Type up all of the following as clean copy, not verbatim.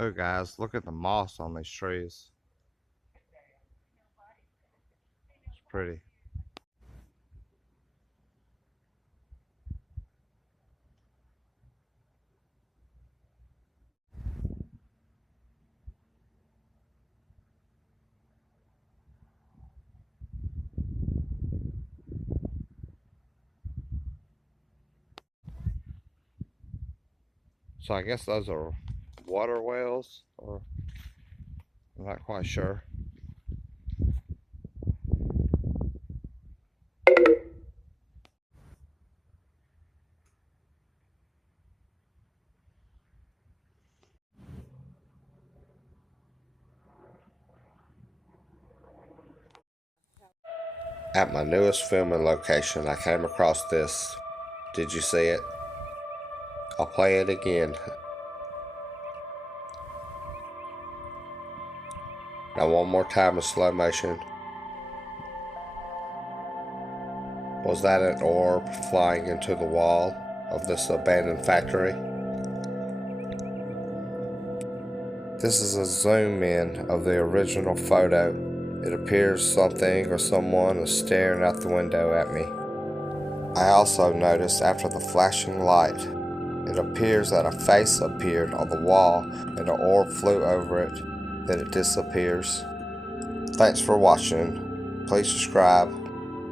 Oh guys, look at the moss on these trees. It's pretty. So I guess those are water wells, or I'm not quite sure. At my newest filming location, I came across this. Did you see it? I'll play it again. Now one more time in slow motion. Was that an orb flying into the wall of this abandoned factory? This is a zoom in of the original photo. It appears something or someone is staring out the window at me. I also noticed after the flashing light, it appears that a face appeared on the wall and an orb flew over it, then it disappears. Thanks for watching. Please subscribe.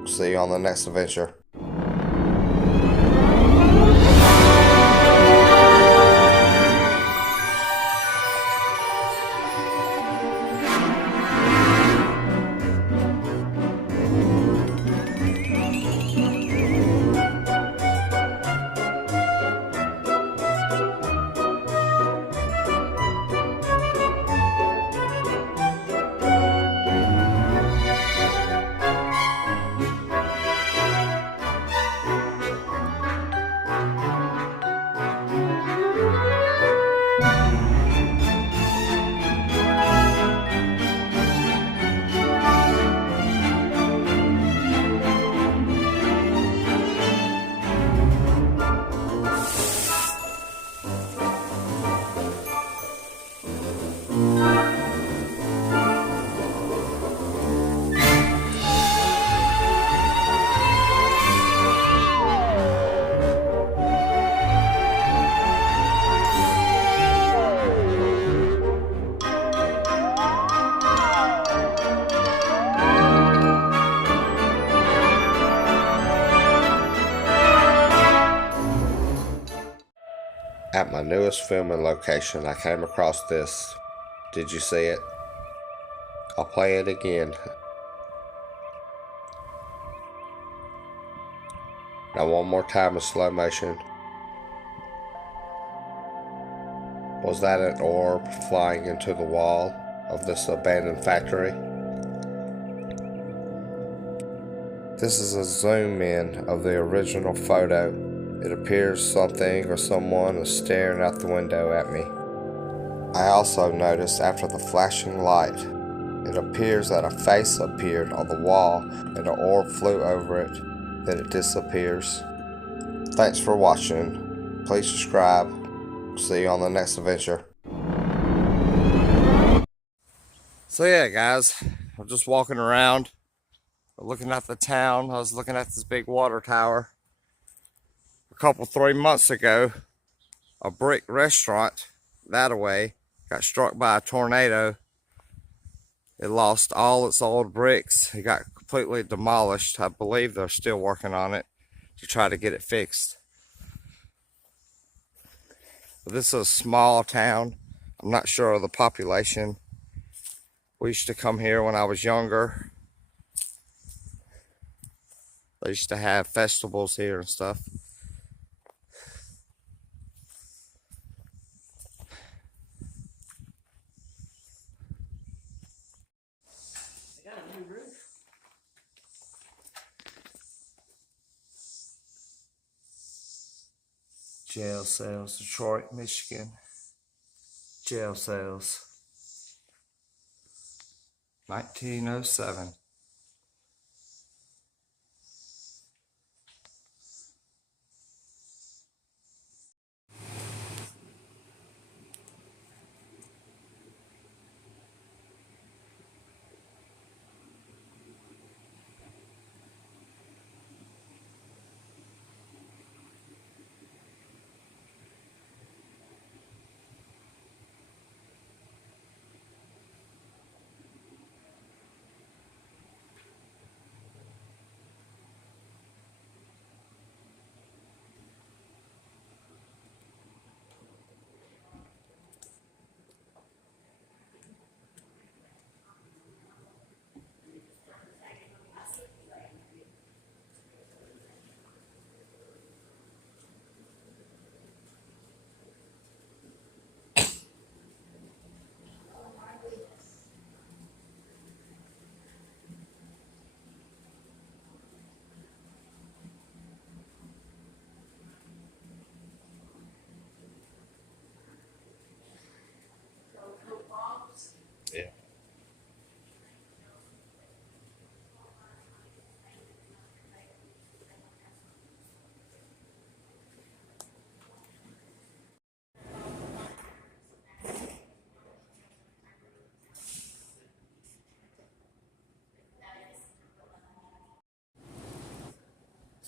See you on the next adventure. At my newest filming location, I came across this. Did you see it? I'll play it again. Now one more time in slow motion. Was that an orb flying into the wall of this abandoned factory? This is a zoom in of the original photo. It appears something or someone is staring out the window at me. I also noticed after the flashing light, it appears that a face appeared on the wall and an orb flew over it, then it disappears. Thanks for watching. Please subscribe. See you on the next adventure. So yeah guys, I'm just walking around, looking at the town. I was looking at this big water tower. A 3 months ago, a brick restaurant that away got struck by a tornado. It lost all its old bricks. It got completely demolished. I believe they're still working on it to try to get it fixed. But this is a small town. I'm not sure of the population. We used to come here when I was younger. They used to have festivals here and stuff. Jail cells, Detroit, Michigan. Jail cells. 1907.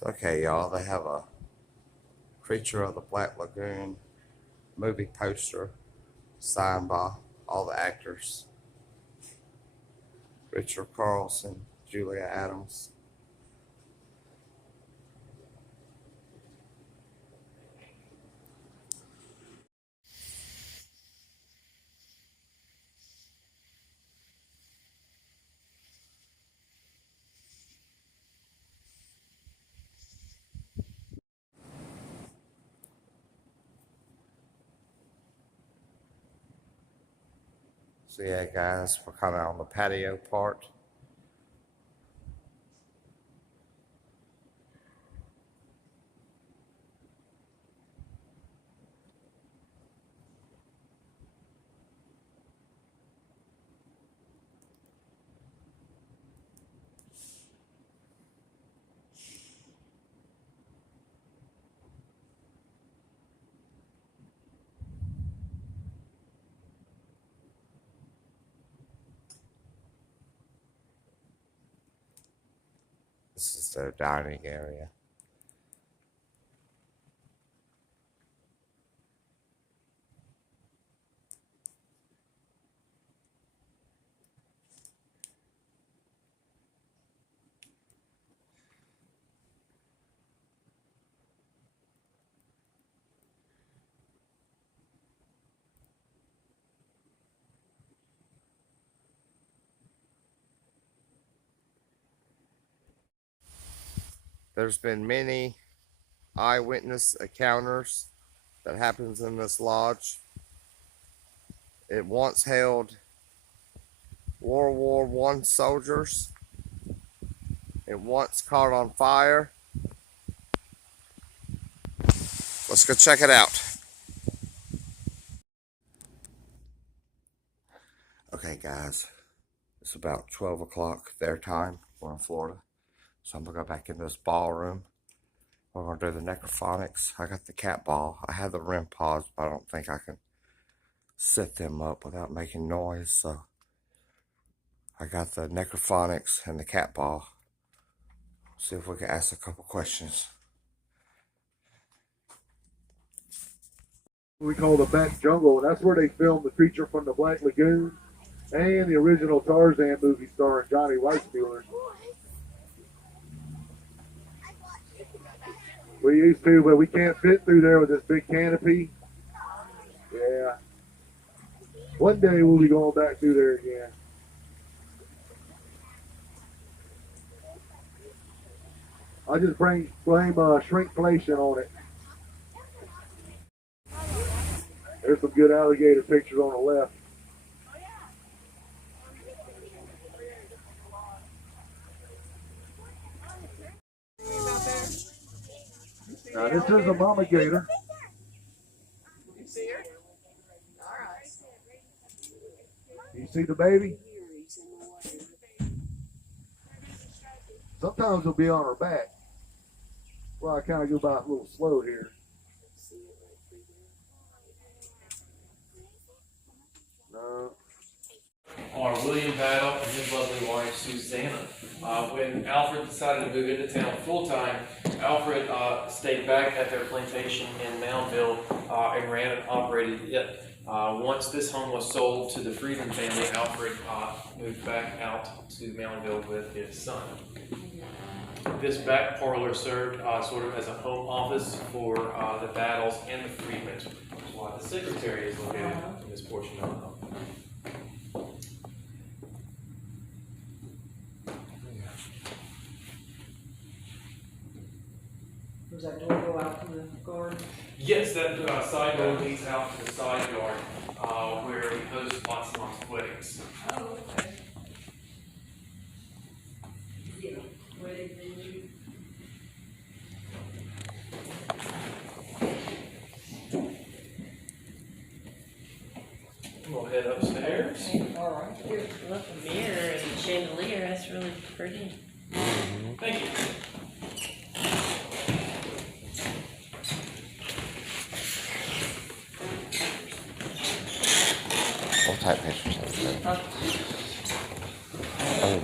Okay, y'all, they have a Creature of the Black Lagoon movie poster signed by all the actors. Richard Carlson, Julia Adams. So yeah, guys, we're kind of on the patio part. This is their dining area. There's been many eyewitness encounters that happens in this lodge. It once held World War I soldiers. It once caught on fire. Let's go check it out. Okay, guys, it's about 12 o'clock their time. We're in Florida. So I'm gonna go back in this ballroom. We're gonna do the necrophonics. I got the cat ball. I have the REM pods, but I don't think I can set them up without making noise. So I got the necrophonics and the cat ball. See if we can ask a couple questions. We call the back jungle, and that's where they filmed The Creature from the Black Lagoon and the original Tarzan movie starring Johnny Weissmuller. We used to, but we can't fit through there with this big canopy. Yeah. One day we'll be going back through there again. I just blame shrinkflation on it. There's some good alligator pictures on the left. Now this is a mama gator. You see her? All right. You see the baby? Sometimes it'll be on her back. Well, I kind of go by a little slow here. No. Are William Battle and his lovely wife Susanna. When Alfred decided to move into town full-time, Alfred stayed back at their plantation in Moundville and ran and operated it. Once this home was sold to the Friedman family, Alfred moved back out to Moundville with his son. This back parlor served sort of as a home office for the Battles and the Friedmans, which is why the secretary is located in this portion of the home. Does that door go out to the garden? Yes, that side door leads out to the side yard where we host lots and lots of weddings. Oh, okay. Yeah, wedding venue. We'll head upstairs. All right. Good. Look, a mirror and chandelier, that's really pretty. Thank you. What type pictures is that? Oh,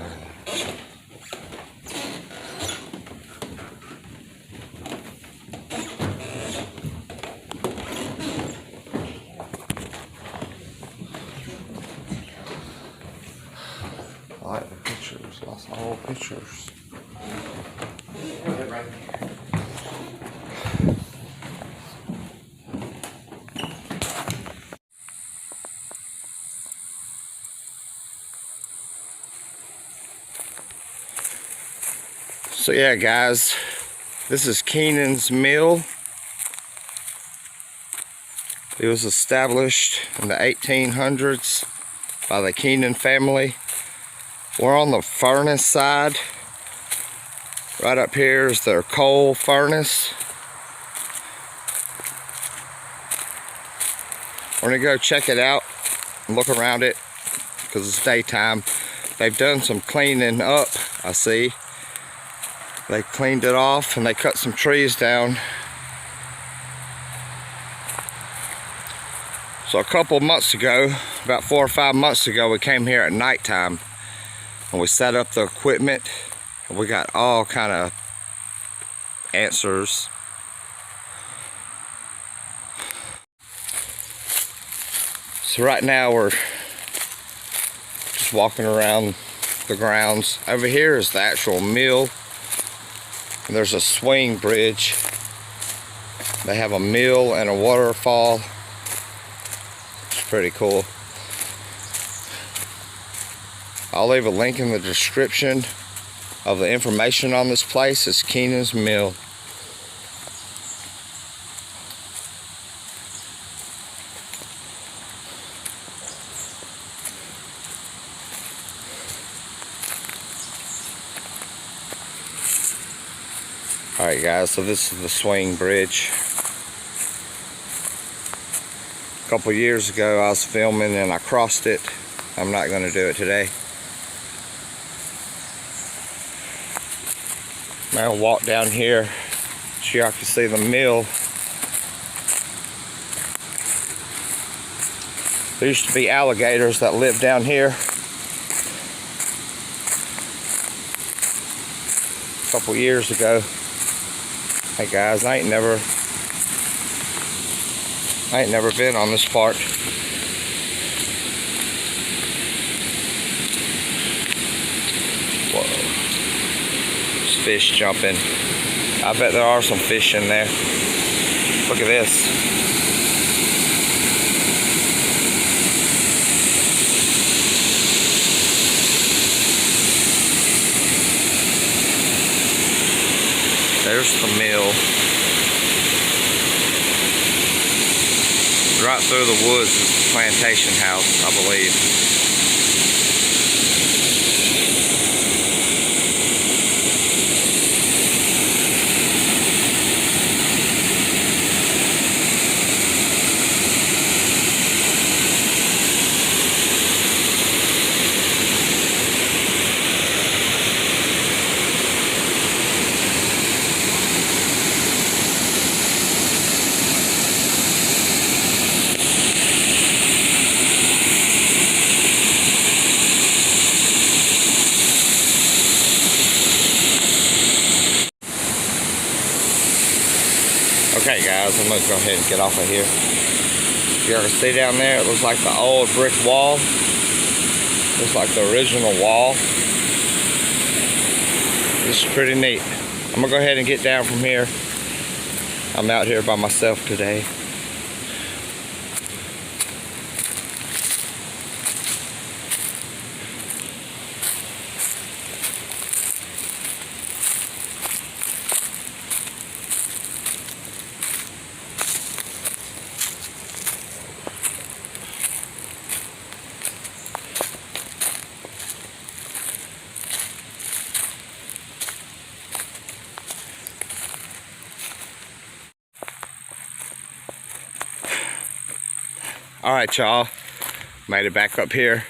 pictures. Lots of old pictures. Go ahead, right here. So yeah, guys, this is Keenan's Mill. It was established in the 1800s by the Keenan family. We're on the furnace side. Right up here is their coal furnace. We're gonna go check it out and look around it because it's daytime. They've done some cleaning up, I see. They cleaned it off and they cut some trees down. So a couple months ago, about 4 or 5 months ago, we came here at nighttime and we set up the equipment and we got all kind of answers. So right now we're just walking around the grounds. Over here is the actual mill. And there's a swing bridge. They have a mill and a waterfall. It's pretty cool. I'll leave a link in the description of the information on this place. It's Keenan's Mill. Alright guys, so this is the swing bridge. A couple years ago I was filming and I crossed it. I'm not going to do it today. I'm going to walk down here so y'all can see the mill. There used to be alligators that lived down here. A couple years ago. Hey guys, I ain't never been on this part. Whoa. There's fish jumping. I bet there are some fish in there. Look at this. There's the mill. Right through the woods is the plantation house, I believe. Okay guys, I'm gonna go ahead and get off of here. You can see down there, it looks like the old brick wall. Looks like the original wall. This is pretty neat. I'm gonna go ahead and get down from here. I'm out here by myself today. Alright y'all, made it back up here.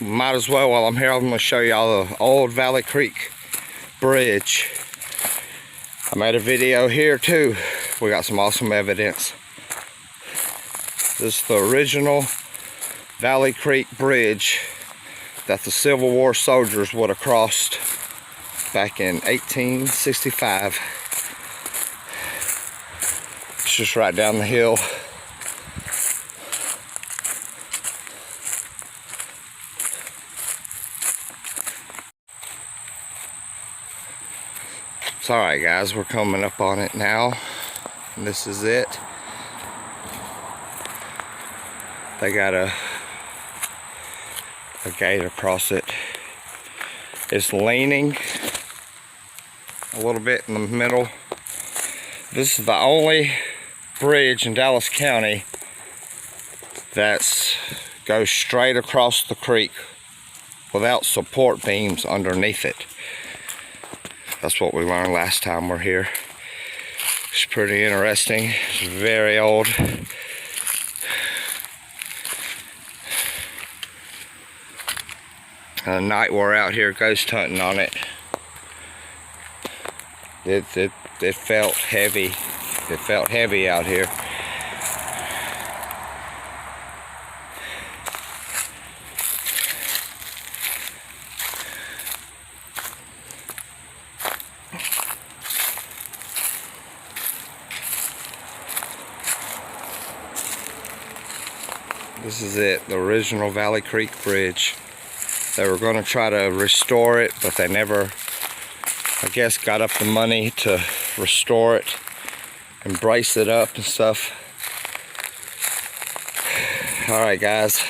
Might as well, while I'm here, I'm going to show y'all the old Valley Creek Bridge. I made a video here too. We got some awesome evidence. This is the original Valley Creek Bridge that the Civil War soldiers would have crossed back in 1865. It's just right down the hill. It's alright guys, we're coming up on it now. And this is it. They got a gate across it. It's leaning a little bit in the middle. This is the only bridge in Dallas County that goes straight across the creek without support beams underneath it. That's what we learned last time we're here. It's pretty interesting. It's very old. And at night we're out here ghost hunting on it. It felt heavy. It felt heavy out here. This is it, the original Valley Creek Bridge. They were going to try to restore it, but they never, I guess, got up the money to restore it and brace it up and stuff. Alright guys,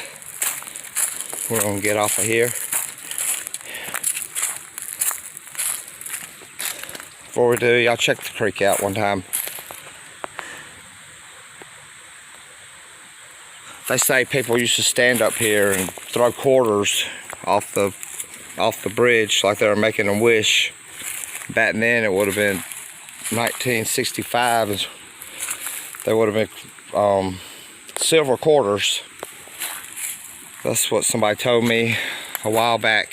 we're going to get off of here. Before we do, y'all check the creek out one time. They say people used to stand up here and throw quarters off the bridge like they were making a wish. Back then it would have been 1965. They would have been silver quarters. That's what somebody told me a while back.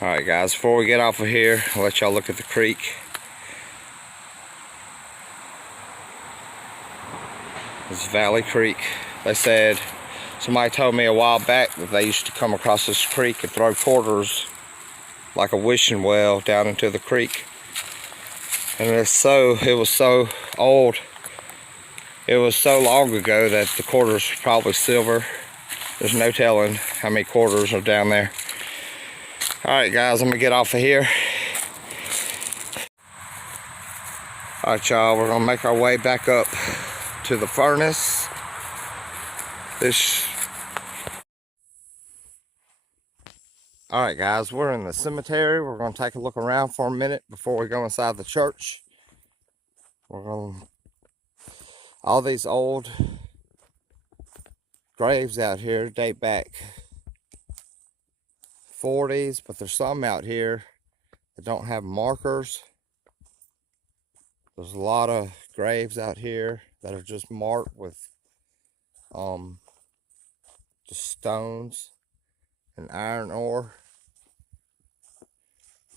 Alright guys, before we get off of here, I'll let y'all look at the creek. This is Valley Creek. They said, somebody told me a while back that they used to come across this creek and throw quarters like a wishing well down into the creek. And it was so old. It was so long ago that the quarters were probably silver. There's no telling how many quarters are down there. Alright guys, I'm gonna get off of here. Alright y'all, we're gonna make our way back up to the furnace. Alright guys, we're in the cemetery. We're going to take a look around for a minute before we go inside the church. All these old graves out here date back 40s, but there's some out here that don't have markers. There's a lot of graves out here that are just marked with just stones and iron ore,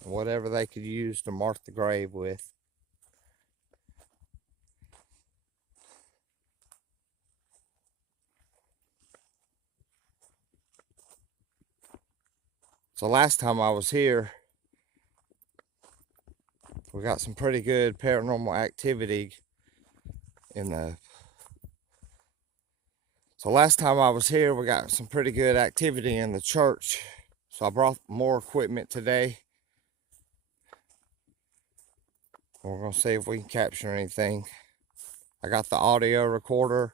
whatever they could use to mark the grave with. So last time I was here, we got some pretty good paranormal activity in the church. So I brought more equipment today. We're gonna see if we can capture anything. I got the audio recorder,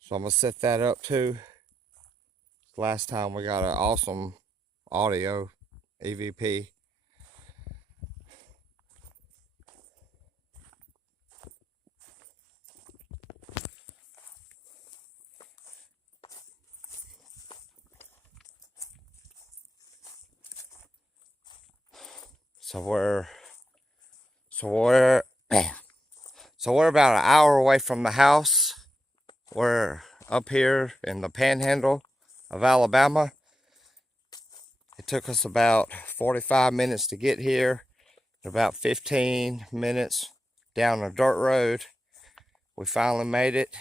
so I'm gonna set that up too. Last time we got an awesome audio EVP. So we're about an hour away from the house. We're up here in the panhandle of Alabama. It took us about 45 minutes to get here, about 15 minutes down a dirt road. We finally made it.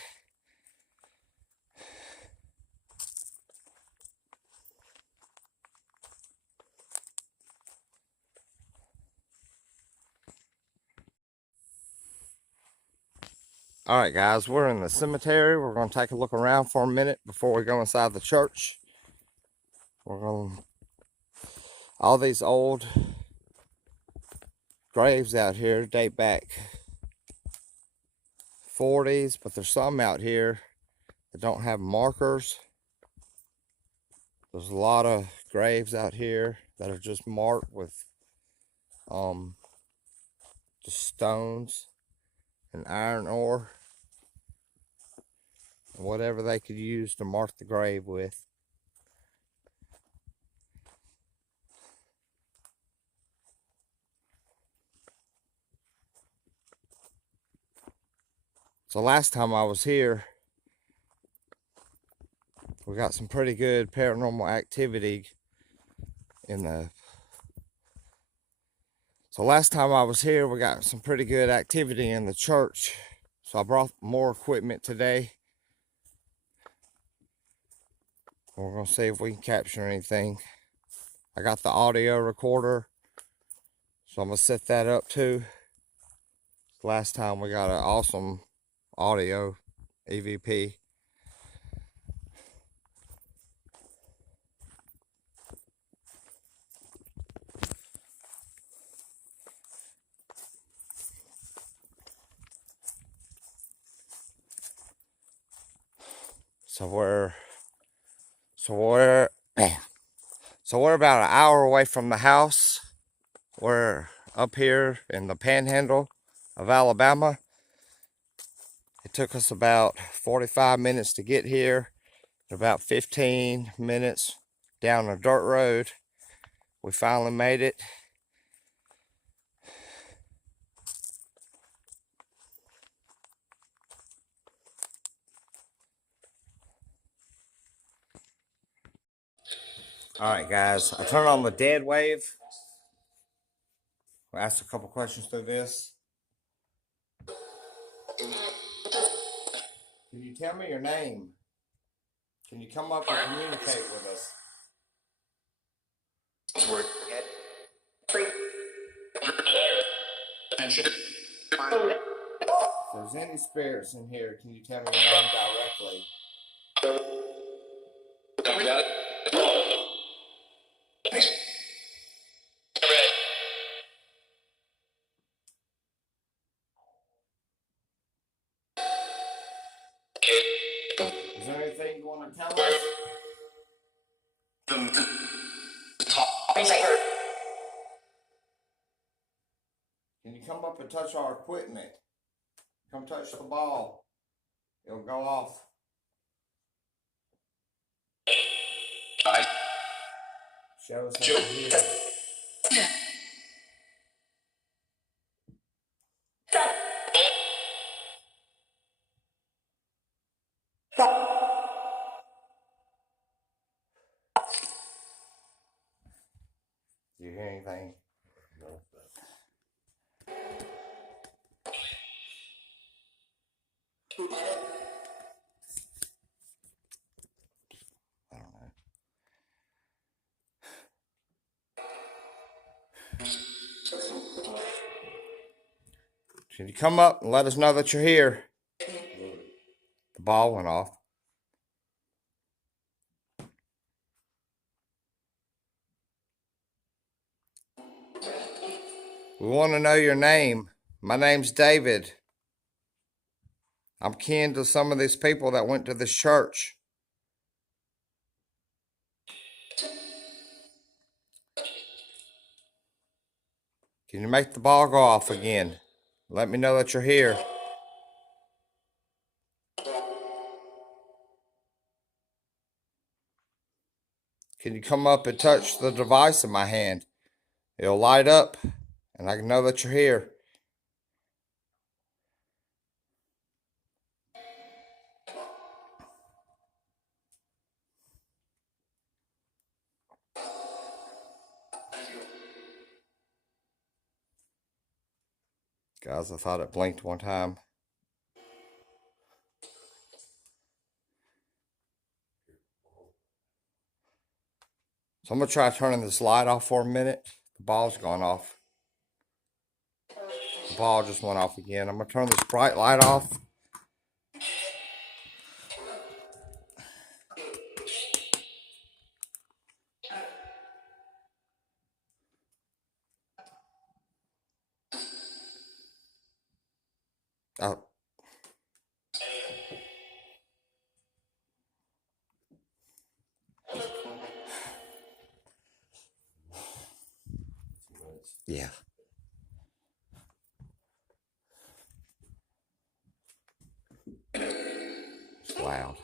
Alright guys, we're in the cemetery. We're going to take a look around for a minute before we go inside the church. All these old graves out here date back 40s, but there's some out here that don't have markers. There's a lot of graves out here that are just marked with just stones and iron ore, and whatever they could use to mark the grave with. So last time I was here, we got some pretty good paranormal activity in the... So last time I was here, we got some pretty good activity in the church. So I brought more equipment today. We're gonna see if we can capture anything. I got the audio recorder, so I'm gonna set that up too. Last time we got an awesome audio EVP. So we're about an hour away from the house. We're up here in the panhandle of Alabama. It took us about 45 minutes to get here, about 15 minutes down a dirt road. We finally made it. Alright guys, I turned on the dead wave. We'll ask a couple questions through this. Can you tell me your name? Can you come up and communicate with us? If there's any spirits in here, can you tell me your name directly? Is there anything you want to tell us? Can you come up and touch our equipment? Come touch the ball. It'll go off. Show us how to do it. Do you hear anything? No. I don't know. Can you come up and let us know that you're here? The ball went off. We want to know your name. My name's David. I'm kin to some of these people that went to this church. Can you make the ball go off again? Let me know that you're here. Can you come up and touch the device in my hand? It'll light up, and I can know that you're here. Guys, I thought it blinked one time. So I'm going to try turning this light off for a minute. The ball's gone off. The ball just went off again. I'm going to turn this bright light off. Yeah. It's loud.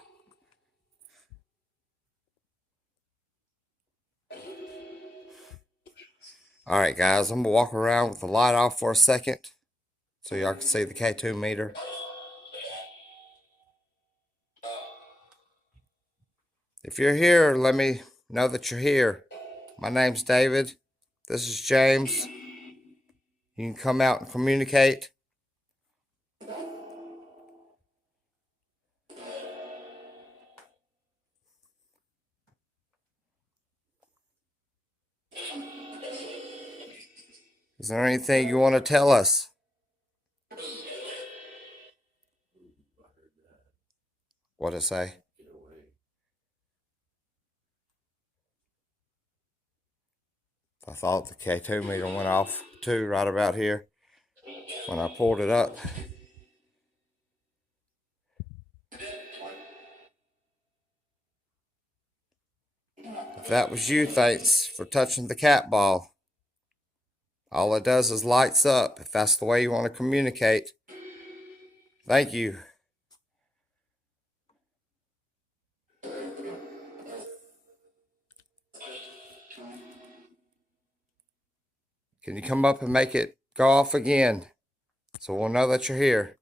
All right, guys, I'm gonna walk around with the light off for a second so y'all can see the K2 meter. If you're here, let me know that you're here. My name's David. This is James. You can come out and communicate. Is there anything you want to tell us? What'd it say? I thought the K2 meter went off too right about here when I pulled it up. If that was you, thanks for touching the cat ball. All it does is lights up if that's the way you want to communicate. Thank you. Can you come up and make it go off again so we'll know that you're here?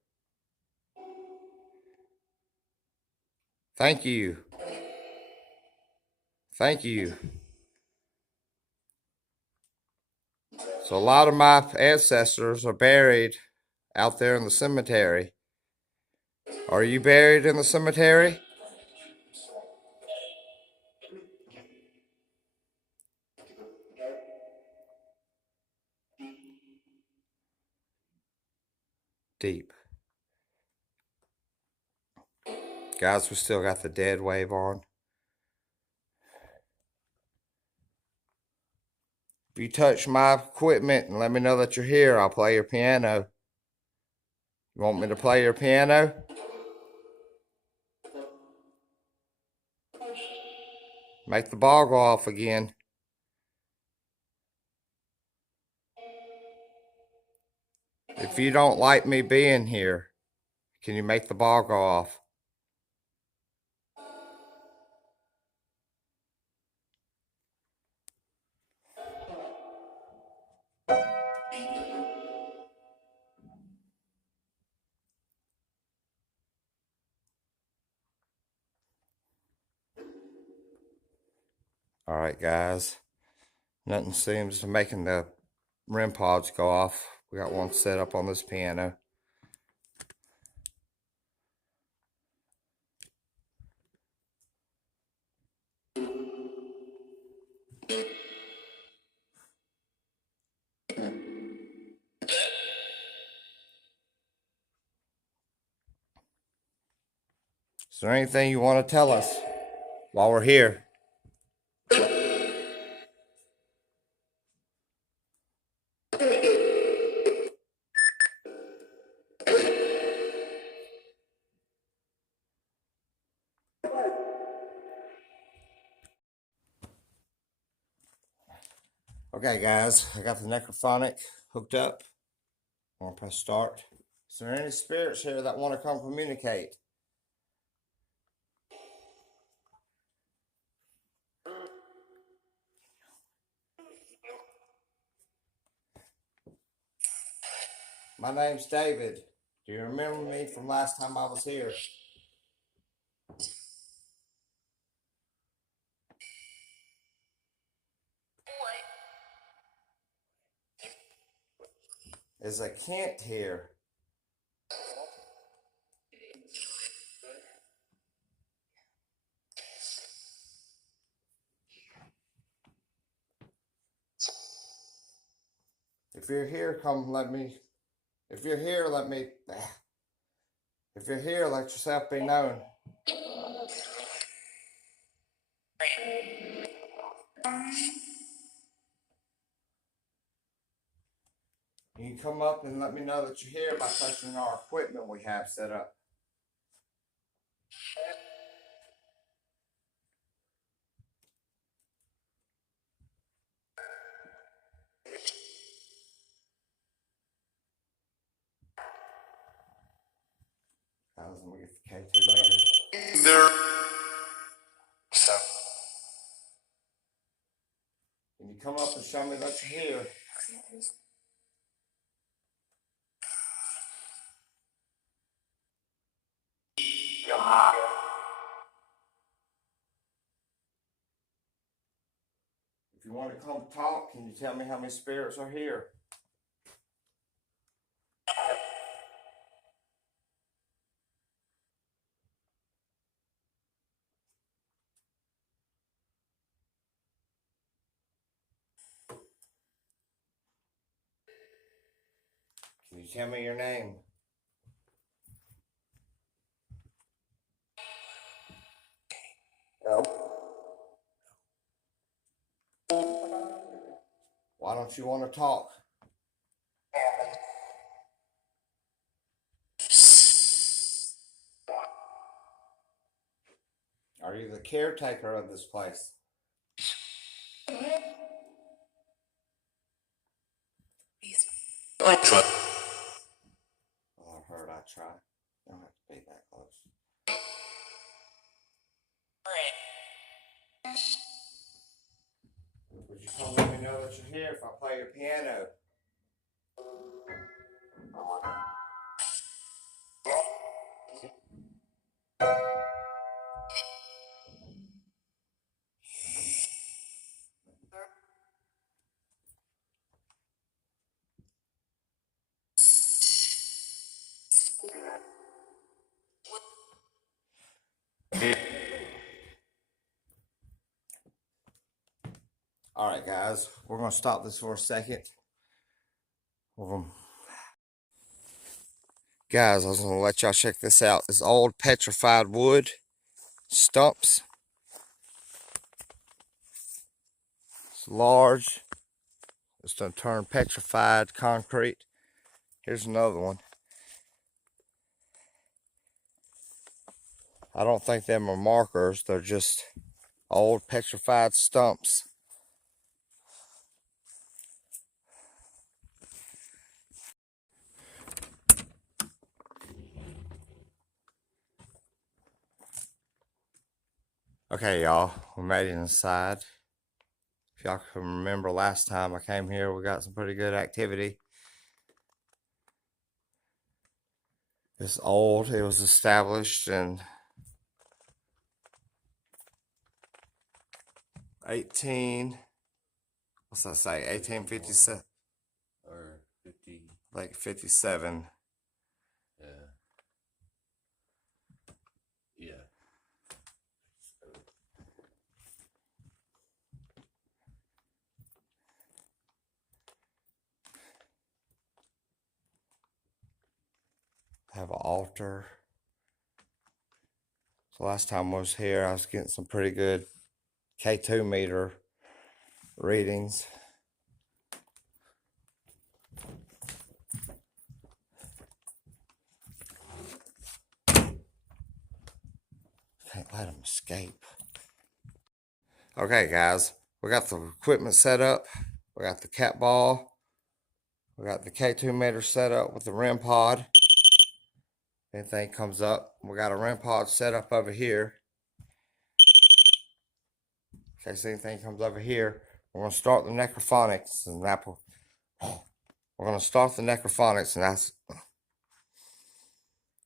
Thank you. Thank you. So a lot of my ancestors are buried out there in the cemetery. Are you buried in the cemetery? Deep. Guys, we still got the dead wave on. If you touch my equipment and let me know that you're here, I'll play your piano. You want me to play your piano? Make the ball go off again. If you don't like me being here, can you make the ball go off? All right, guys. Nothing seems to making the REM pods go off. We got one set up on this piano. Is there anything you want to tell us while we're here? Okay, guys, I got the necrophonic hooked up. I'm gonna press start. Is there any spirits here that want to come communicate? My name's David. Do you remember me from last time I was here? Is a Kent here? If you're here, come let me. If you're here, let me. If you're here, let yourself be known. You can come up and let me know that you're here by touching our equipment we have set up. guys, let me get the K2 meter. So, can you come up and show me that you're here? If you want to come talk, can you tell me how many spirits are here? Can you tell me your name? No. Why don't you want to talk? Are you the caretaker of this place? I try. Oh, I heard I try. Don't have to be that close. Would you come let me know that you're here if I play your piano? All right, guys, we're gonna stop this for a second. Guys, I was gonna let y'all check this out. This old petrified wood stumps. It's large. It's gonna turn petrified concrete. Here's another one. I don't think them are markers. They're just old petrified stumps. Okay, y'all, we made it inside. If y'all can remember last time I came here, we got some pretty good activity. It's old. It was established in 1857 or 50. like 57. Yeah. Yeah. Have an altar. So last time I was here, I was getting some pretty good K2 meter readings. Can't let them escape. Okay, guys, we got the equipment set up. We got the cat ball. We got the K2 meter set up with the REM pod. If anything comes up, we got a REM pod set up over here. In case anything comes over here, we're going to start the necrophonics and Apple. We're going to start the necrophonics and ask.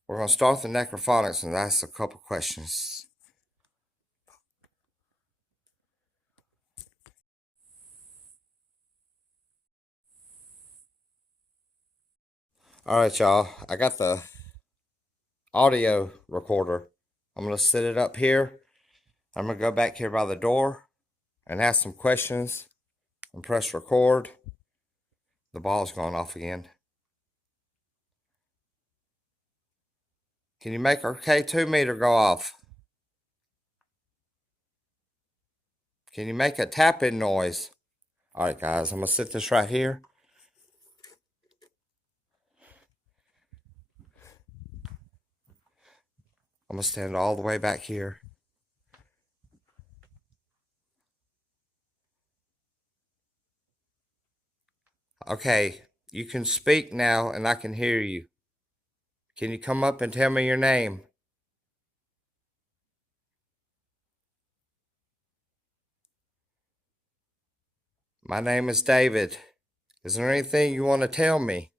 We're going to start the necrophonics and ask a couple questions. All right, y'all. I got the audio recorder. I'm going to set it up here. I'm going to go back here by the door and ask some questions and press record. The ball's gone off again. Can you make our K2 meter go off? Can you make a tapping noise? All right, guys, I'm going to set this right here. I'm going to stand all the way back here. Okay, you can speak now and I can hear you. Can you come up and tell me your name? My name is David. Is there anything you want to tell me?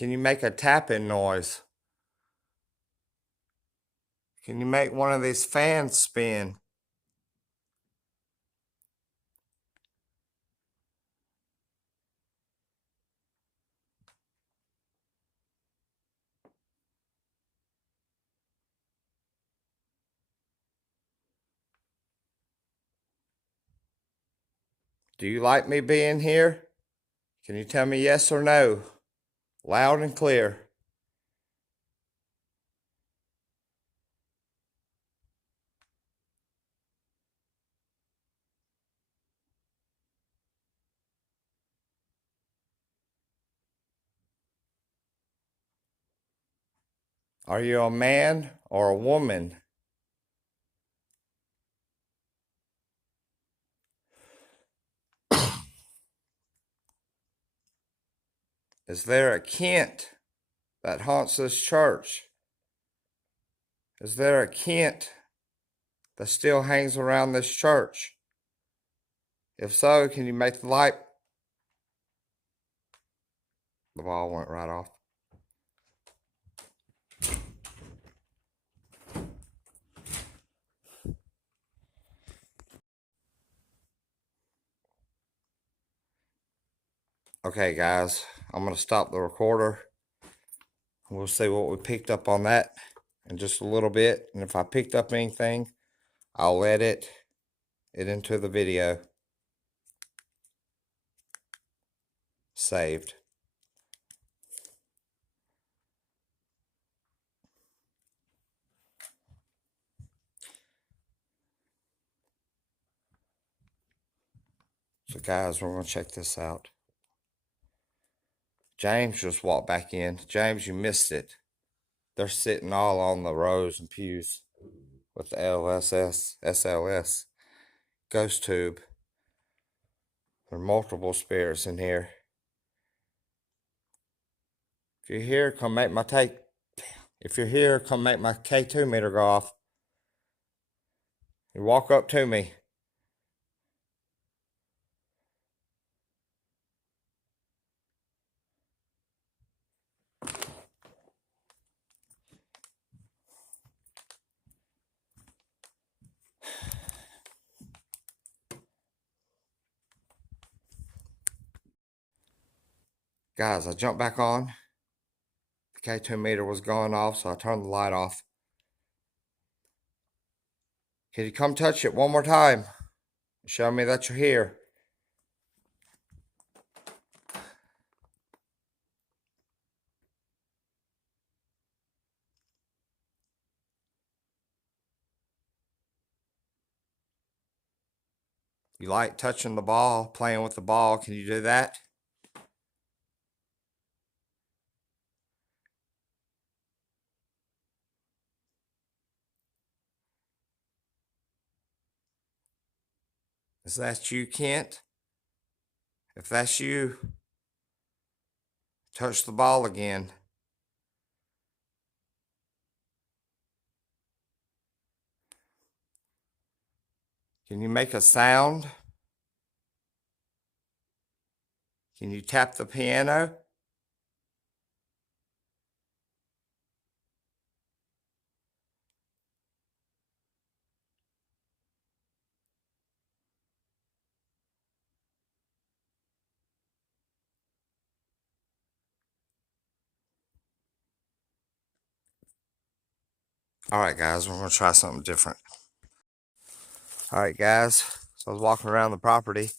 Can you make a tapping noise? Can you make one of these fans spin? Do you like me being here? Can you tell me yes or no? Loud and clear. Are you a man or a woman? Is there a Kent that haunts this church? Is there a Kent that still hangs around this church? If so, can you make the light? The ball went right off. Okay, guys, I'm going to stop the recorder. We'll see what we picked up on that in just a little bit. And if I picked up anything, I'll edit it into the video. Saved. So guys, we're going to check this out. James just walked back in. James, you missed it. They're sitting all on the rows and pews with the SLS ghost tube. There are multiple spirits in here. If you're here, come make my If you're here, come make my K2 meter go off. You walk up to me. Guys, I jumped back on. The K2 meter was going off, so I turned the light off. Can you come touch it one more time? Show me that you're here. You like touching the ball, playing with the ball. Can you do that? Is that you, Kent? If that's you, touch the ball again. Can you make a sound? Can you tap the piano? Alright guys, we're going to try something different. Alright guys, so I was walking around the property.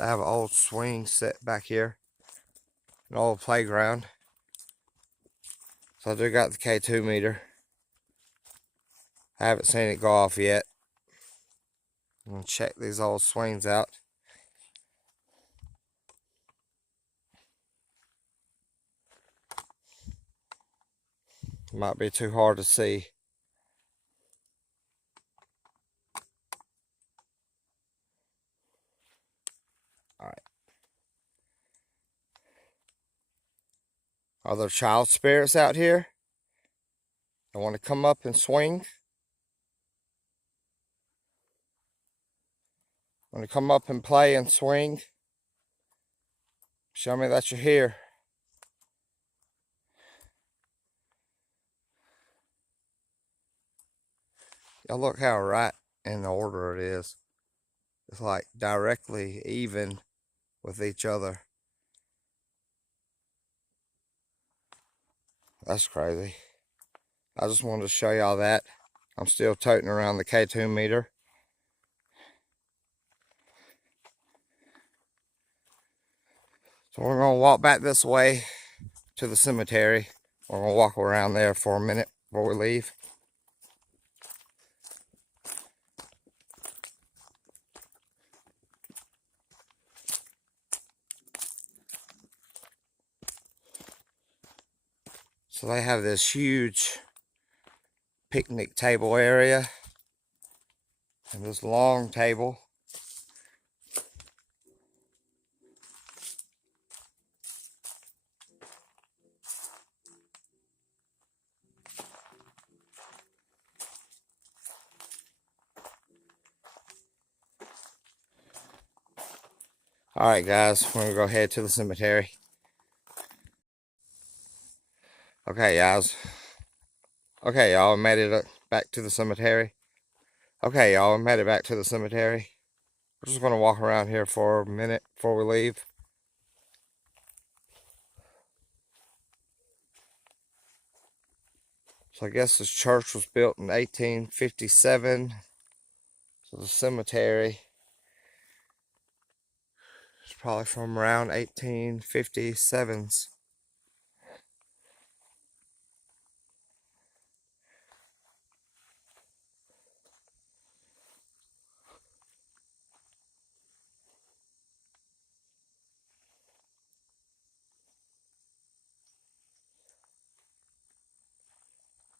I have an old swing set back here. An old playground. So I do got the K2 meter. I haven't seen it go off yet. I'm going to check these old swings out. Might be too hard to see. All right. Are there child spirits out here? They want to come up and swing? Want to come up and play and swing? Show me that you're here. Y'all look how right in order it is. It's like directly even with each other. That's crazy. I just wanted to show y'all that. I'm still toting around the K2 meter. So we're gonna walk back this way to the cemetery. We're gonna walk around there for a minute before we leave. So they have this huge picnic table area and this long table. All right, guys, we're gonna go head to the cemetery. Okay, guys. Okay, y'all, made it back to the cemetery. Okay, y'all, made it back to the cemetery. We're just gonna walk around here for a minute before we leave. So I guess this church was built in 1857. So the cemetery is probably from around 1857s.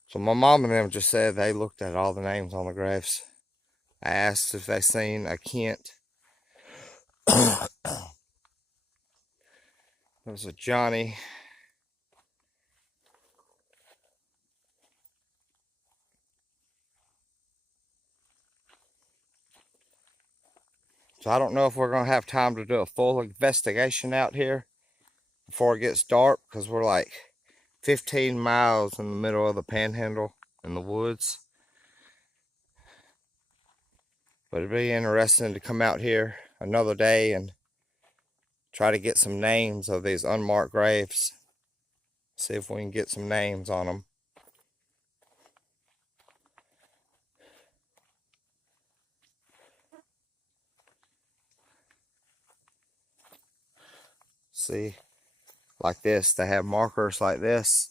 So my mom and them just said they looked at all the names on the graves. I asked if they seen a Kent. There was a Johnny. So I don't know if we're going to have time to do a full investigation out here before it gets dark, because we're like 15 miles in the middle of the panhandle in the woods. But it'd be interesting to come out here another day and try to get some names of these unmarked graves. See if we can get some names on them. See, like this, they have markers like this.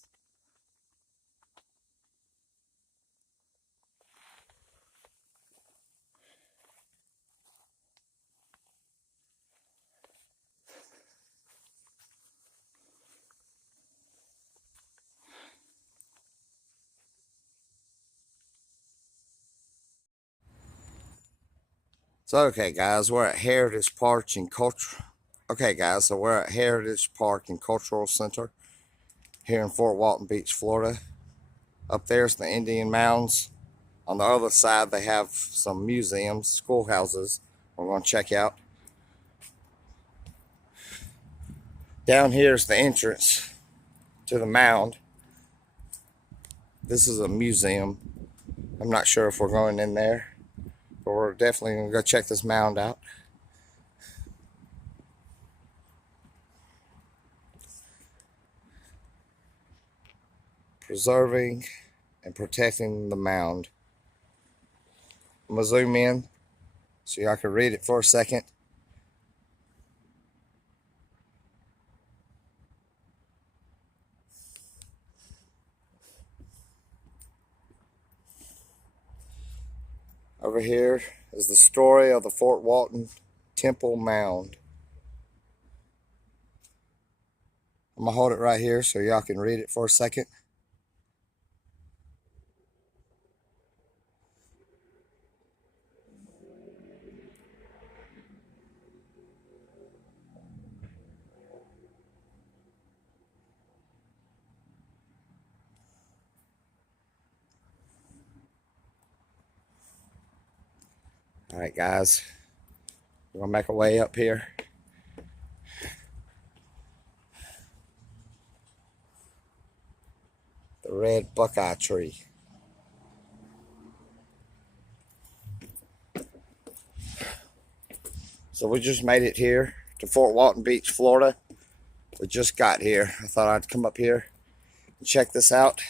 So okay guys, we're at Heritage Park and Culture. Okay guys, so we're at Heritage Park and Cultural Center here in Fort Walton Beach, Florida. Up there's the Indian Mounds. On the other side they have some museums, schoolhouses we're going to check out. Down here's the entrance to the mound. This is a museum. I'm not sure if we're going in there, but we're definitely going to go check this mound out. Preserving and protecting the mound. I'm going to zoom in so y'all can read it for a second. Over here is the story of the Fort Walton Temple Mound. I'm going to hold it right here so y'all can read it for a second. Alright guys, we're gonna make our way up here. The red buckeye tree. So we just made it here to Fort Walton Beach, Florida. We just got here. I thought I'd come up here and check this out.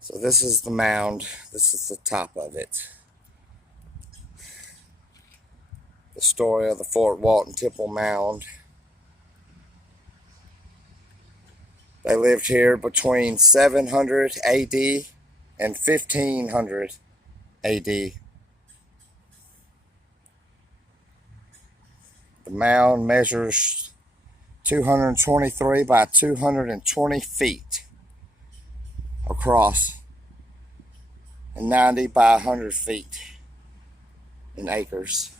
So this is the mound. This is the top of it. The story of the Fort Walton Temple Mound. They lived here between 700 AD and 1500 AD. The mound measures 223 by 220 feet across and 90 by 100 feet in acres.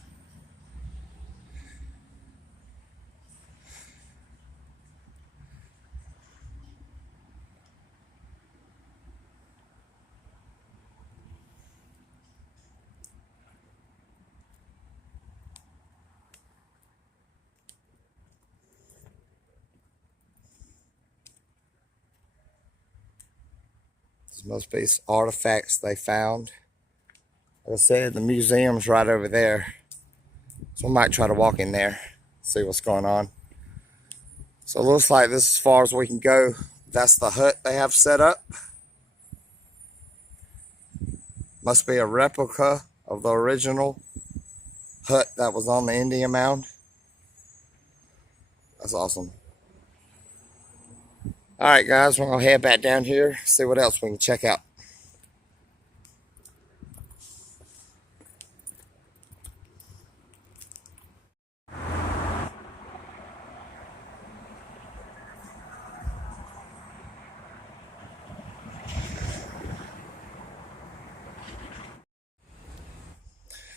This must be artifacts they found. Like I said, the museum's right over there. So I might try to walk in there, see what's going on. So it looks like this is as far as we can go. That's the hut they have set up. Must be a replica of the original hut that was on the Indian mound. That's awesome. Alright guys, we're going to head back down here, see what else we can check out.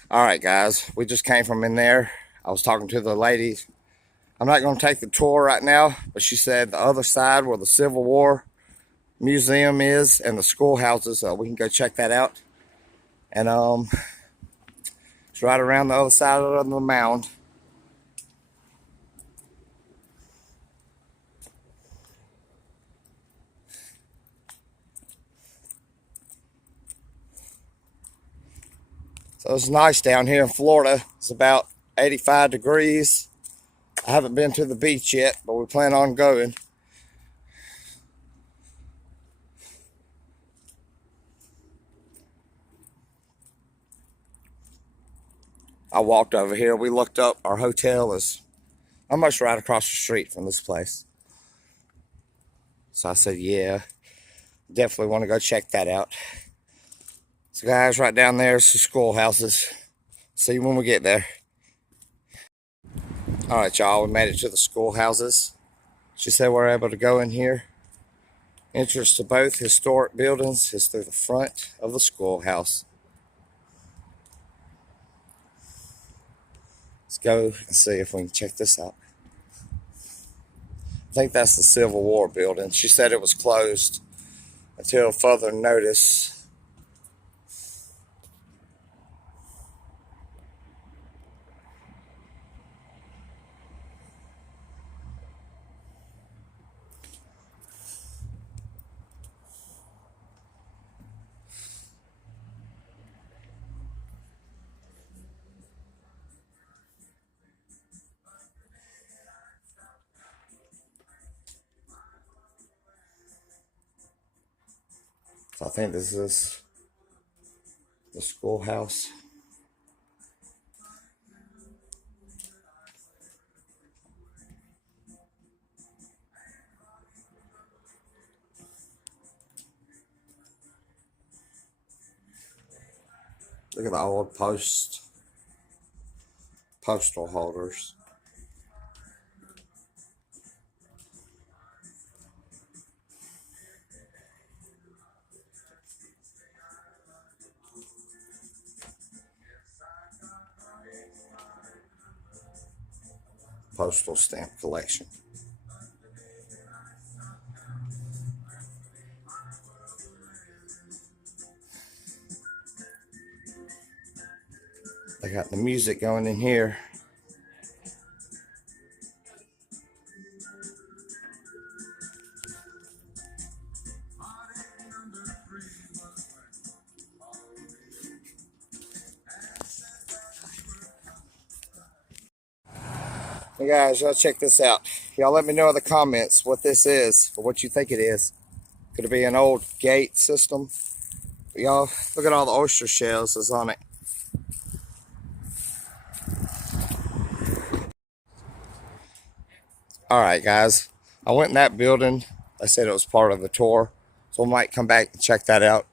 Alright guys, we just came from in there. I was talking to the ladies. I'm not going to take the tour right now, but she said the other side where the Civil War Museum is and the schoolhouses, we can go check that out. And it's right around the other side of the mound. So it's nice down here in Florida. It's about 85 degrees. I haven't been to the beach yet, but we plan on going. I walked over here. We looked up. Our hotel is almost right across the street from this place. So I said, yeah, definitely want to go check that out. So guys, right down there is the schoolhouses. See you when we get there. Alright y'all, we made it to the schoolhouses. She said we're able to go in here. Entrance to both historic buildings is through the front of the schoolhouse. Let's go and see if we can check this out. I think that's the Civil War building. She said it was closed until further notice. So I think this is the schoolhouse. Look at the old postal holders. postal stamp collection. They got the music going in here. Hey guys, y'all check this out. Y'all let me know in the comments what this is or what you think it is. Could it be an old gate system? Y'all, look at all the oyster shells that's on it. Alright guys, I went in that building. I said it was part of the tour. So we might come back and check that out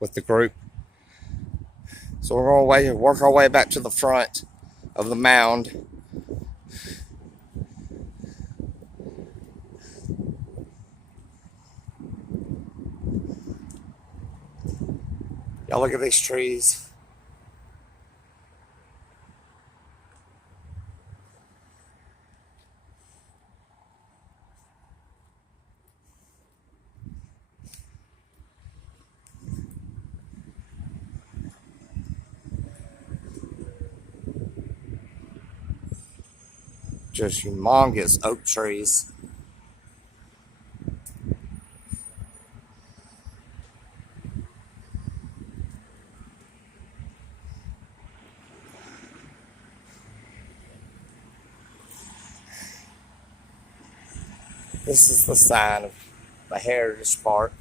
with the group. So we're going to work our way back to the front of the mound. Y'all look at these trees. Just humongous oak trees. This is the sign of the Heritage Park.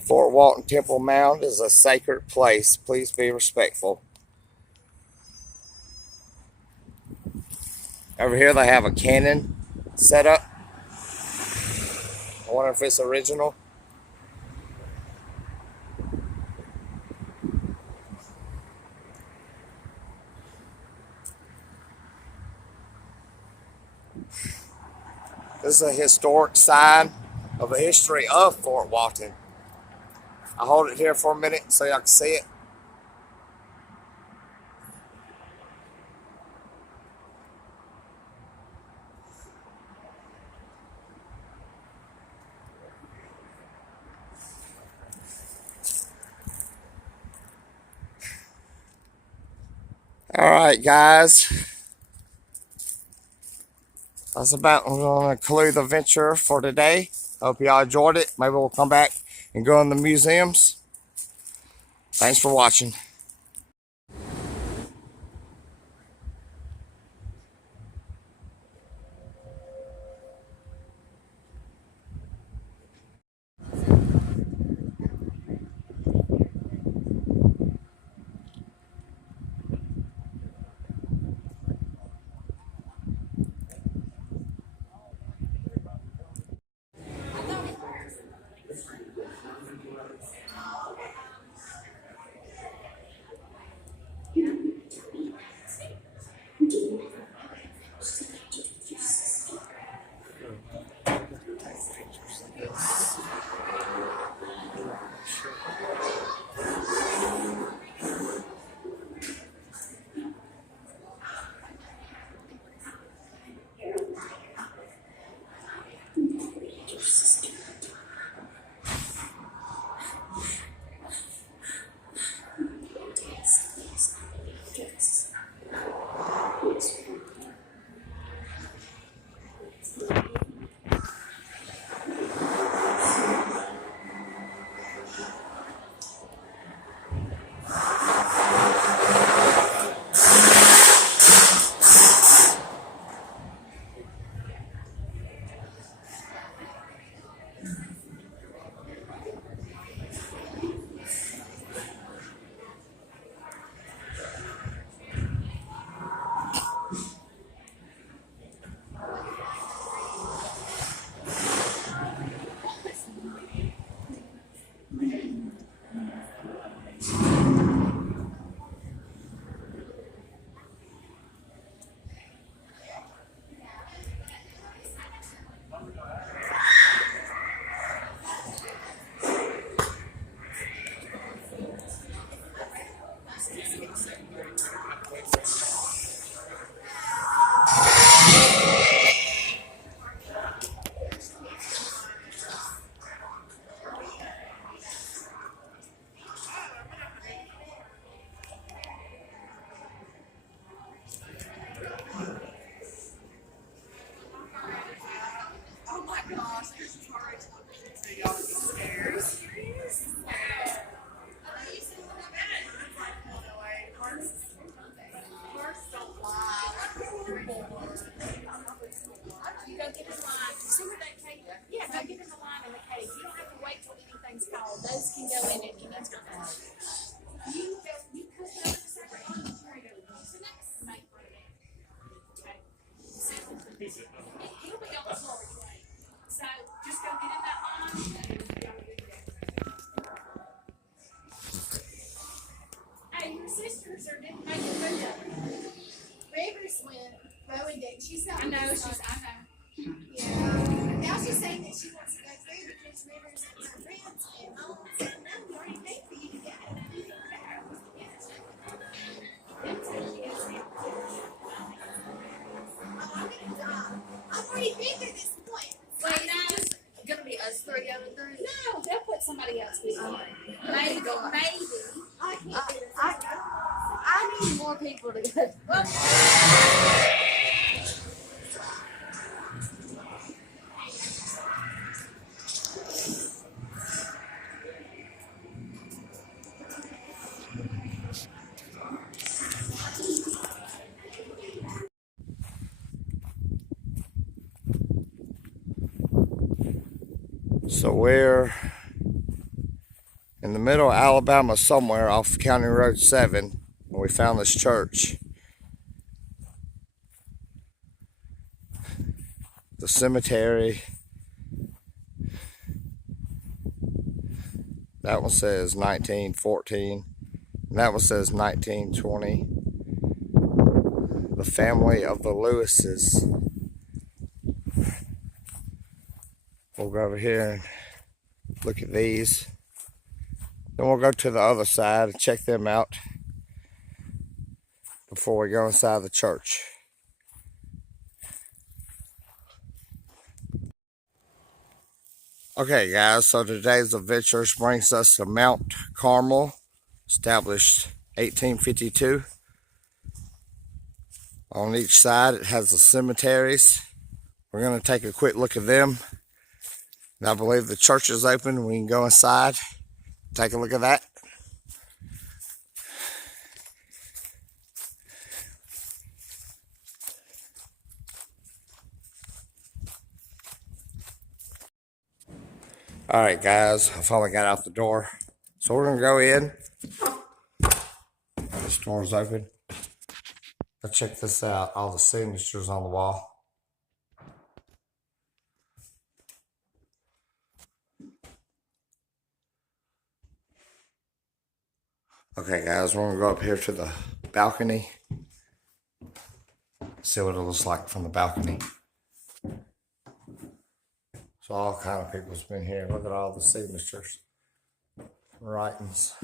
Fort Walton Temple Mound is a sacred place. Please be respectful. Over here they have a cannon set up. I wonder if it's original. This is a historic sign of the history of Fort Walton. I'll hold it here for a minute so y'all can see it. All right, guys. That's about going to conclude the venture for today. Hope y'all enjoyed it. Maybe we'll come back and go in the museums. Thanks for watching. know, I know. Yeah. Now she's saying that she wants to go through the Fish Rivers and her friends and Mom said, no, you already paid for you to go. I've already been there this point. Wait, no, it's gonna be us three going through. No, they'll put somebody else with you. Maybe. I can't do this. I need more people to go. So we're in the middle of Alabama somewhere off County Road 7, and we found this church. The cemetery. That one says 1914. And that one says 1920. The family of the Lewises. We'll go over here and look at these. Then we'll go to the other side and check them out before we go inside the church. Okay guys, so today's adventure brings us to Mount Carmel, established 1852. On each side it has the cemeteries. We're going to take a quick look at them. And I believe the church is open. We can go inside, take a look at that. Alright guys, I finally got out the door. So we're going to go in. This door's open. Let's check this out. All the signatures on the wall. Okay guys, we're going to go up here to the balcony. See what it looks like from the balcony. So all kind of people's been here. Look at all the signatures, writings.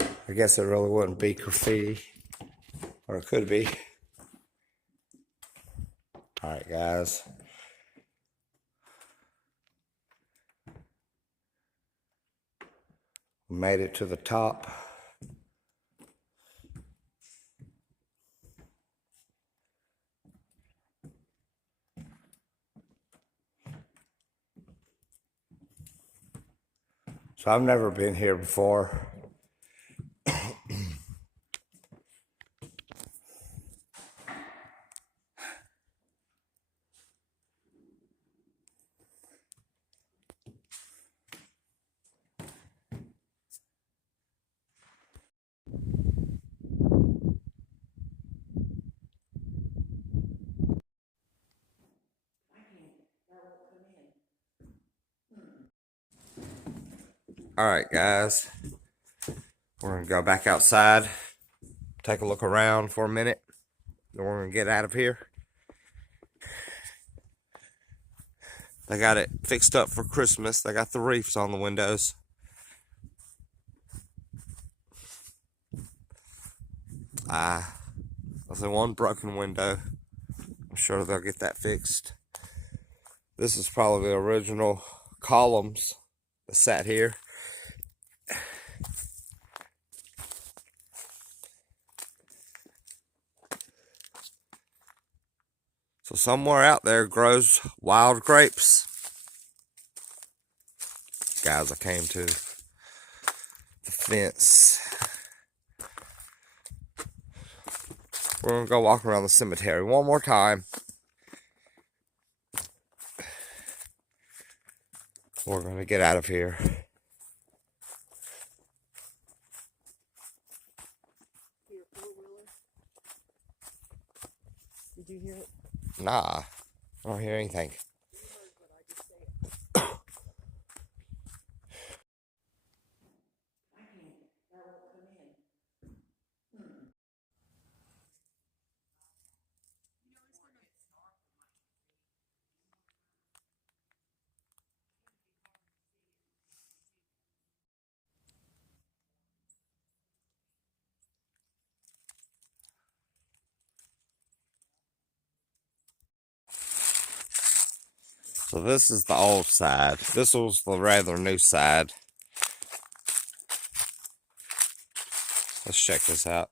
I guess it really wouldn't be graffiti, or it could be. All right, guys. We made it to the top. So I've never been here before. All right, guys. We're going to go back outside, take a look around for a minute, then we're going to get out of here. They got it fixed up for Christmas. They got the wreaths on the windows. There's one broken window. I'm sure they'll get that fixed. This is probably the original columns that sat here. So somewhere out there grows wild grapes. Guys, I came to the fence. We're gonna go walk around the cemetery one more time. We're gonna get out of here. Did you hear it? Nah, I don't hear anything. So this is the old side. This was the rather new side. Let's check this out.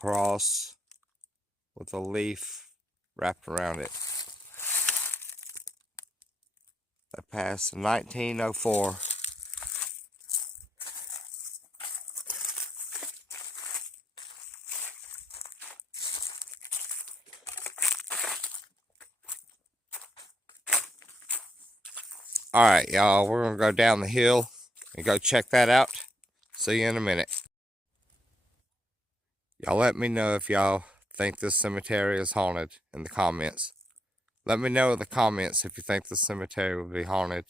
Cross with a leaf wrapped around it. That passed in 1904. Alright, y'all, we're gonna go down the hill and go check that out. See you in a minute. Y'all let me know if y'all think this cemetery is haunted in the comments. Let me know in the comments if you think this cemetery will be haunted.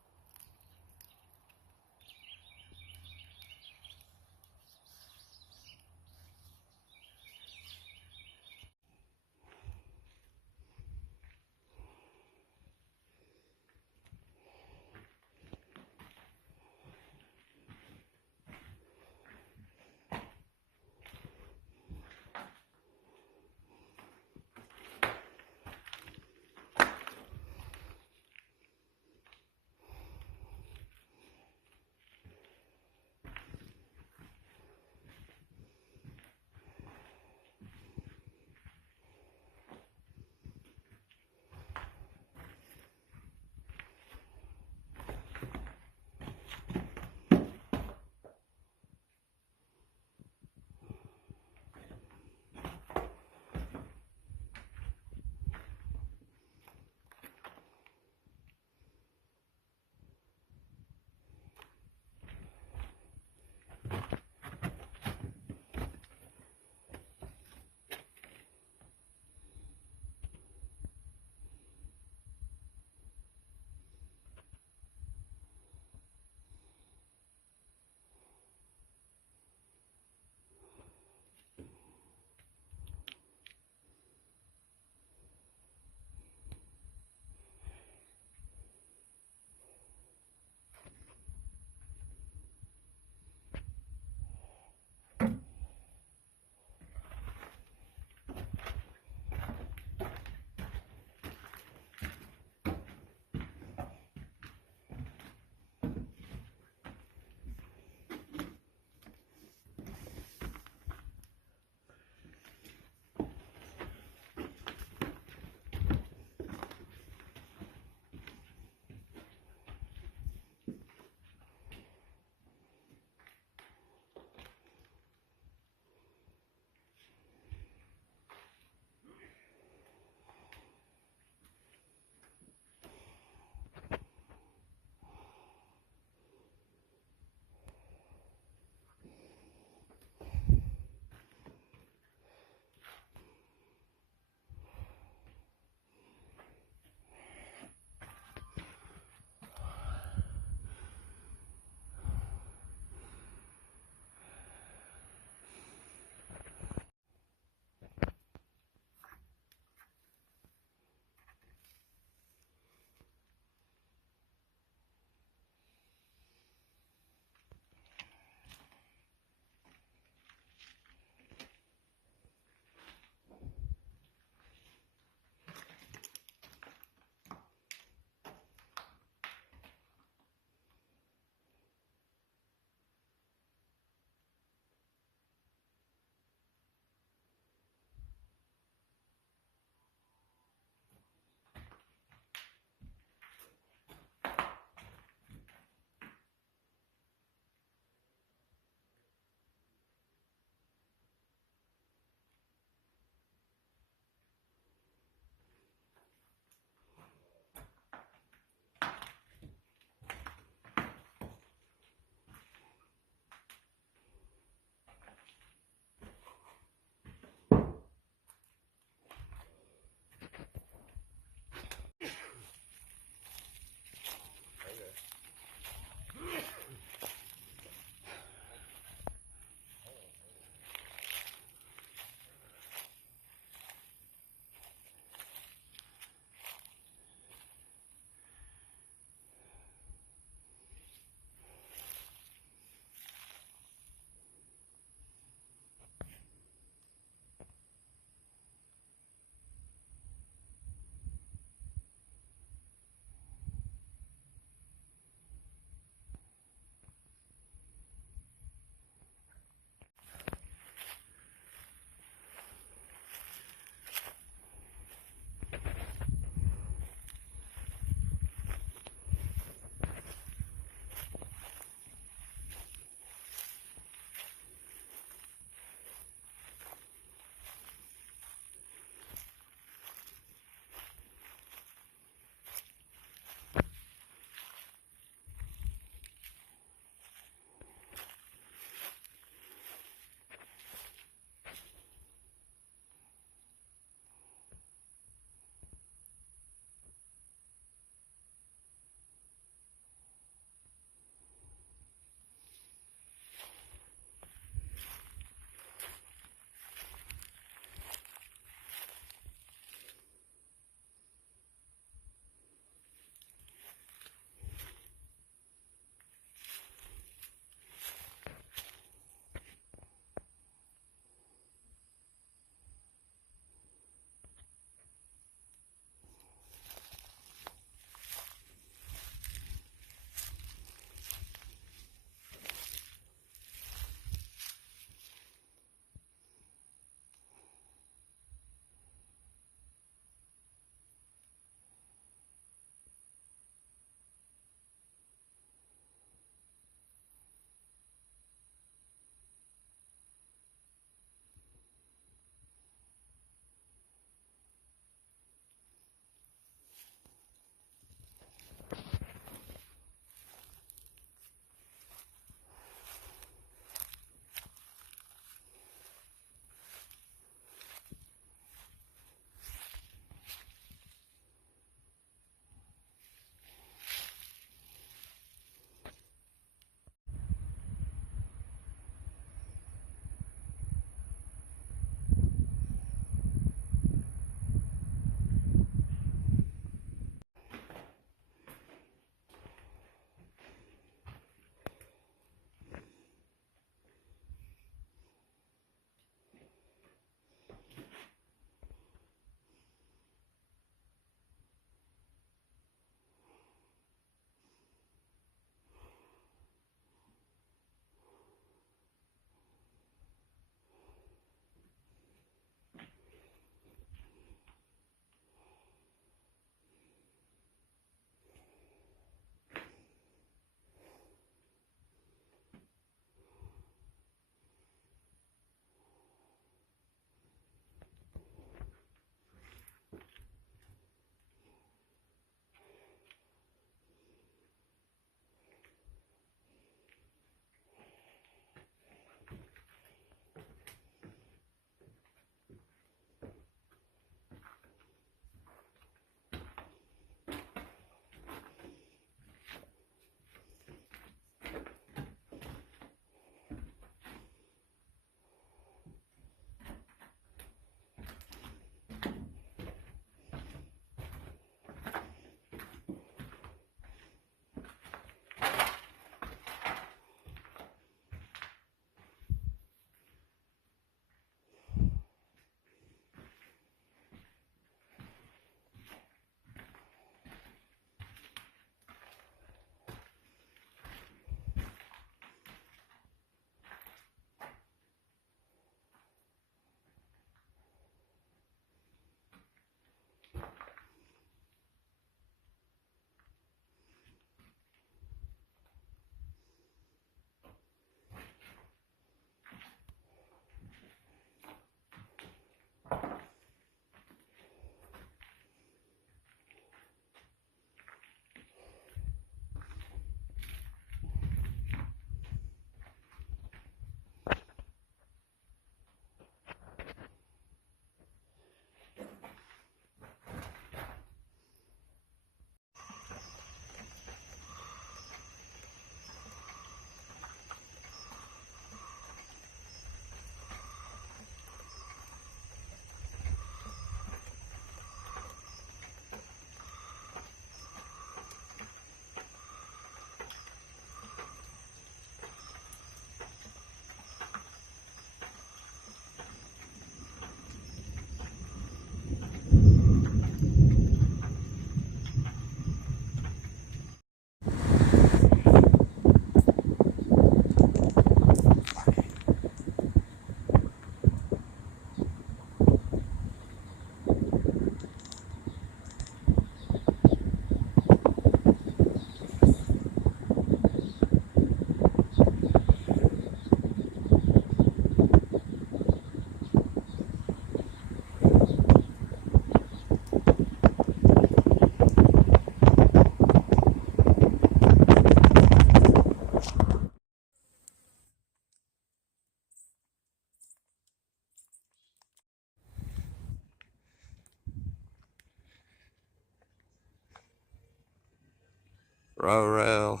Railroad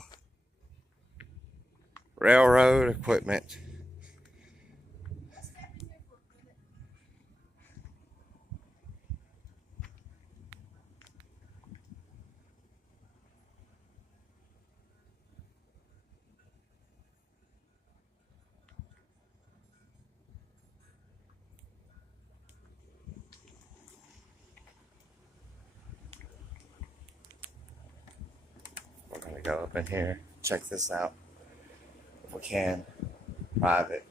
equipment. We're gonna go up in here, check this out. If we can, private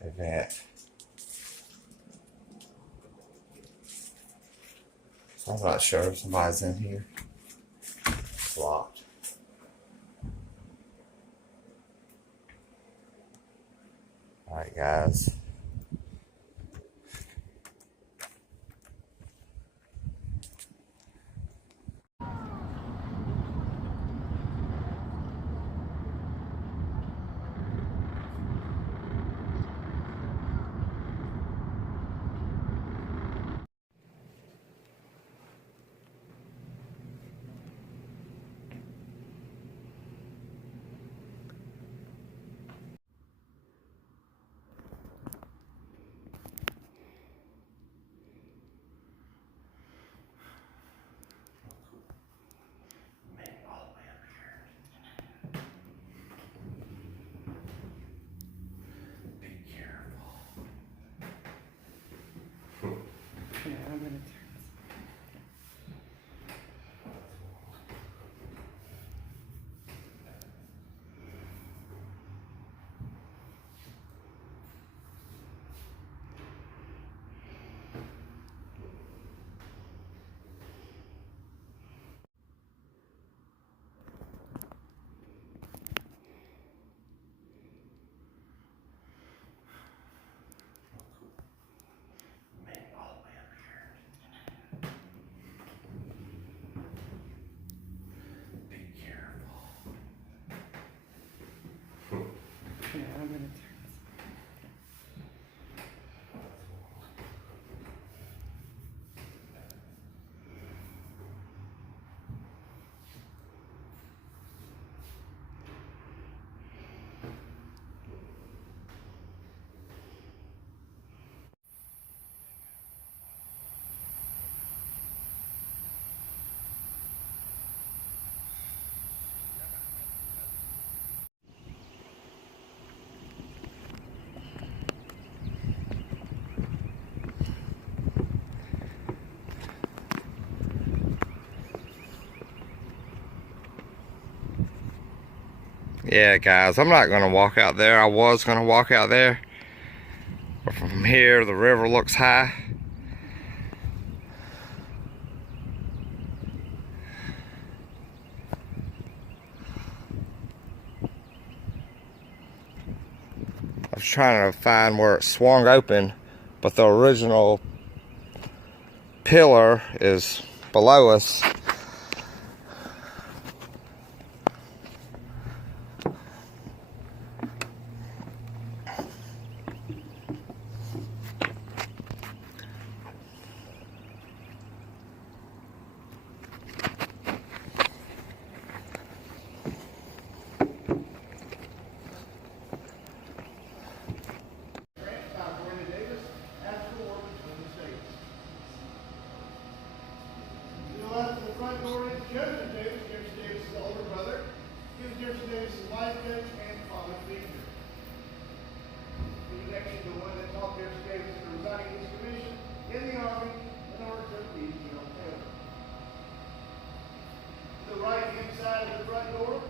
event. So I'm not sure if somebody's in here. It's locked. Alright, guys. Yeah, I'm gonna turn. Yeah, I'm gonna turn. Yeah, guys, I'm not gonna walk out there. I was gonna walk out there, but from here the river looks high. I was trying to find where it swung open, but the original pillar is below us. Front door is Joseph Davis, Jefferson Davis' older brother. He was Jefferson Davis' life coach and father figure. The connection to the one that taught Jefferson Davis to resigning his commission in the Army in order to lead his own family. To the right hand side of the front door.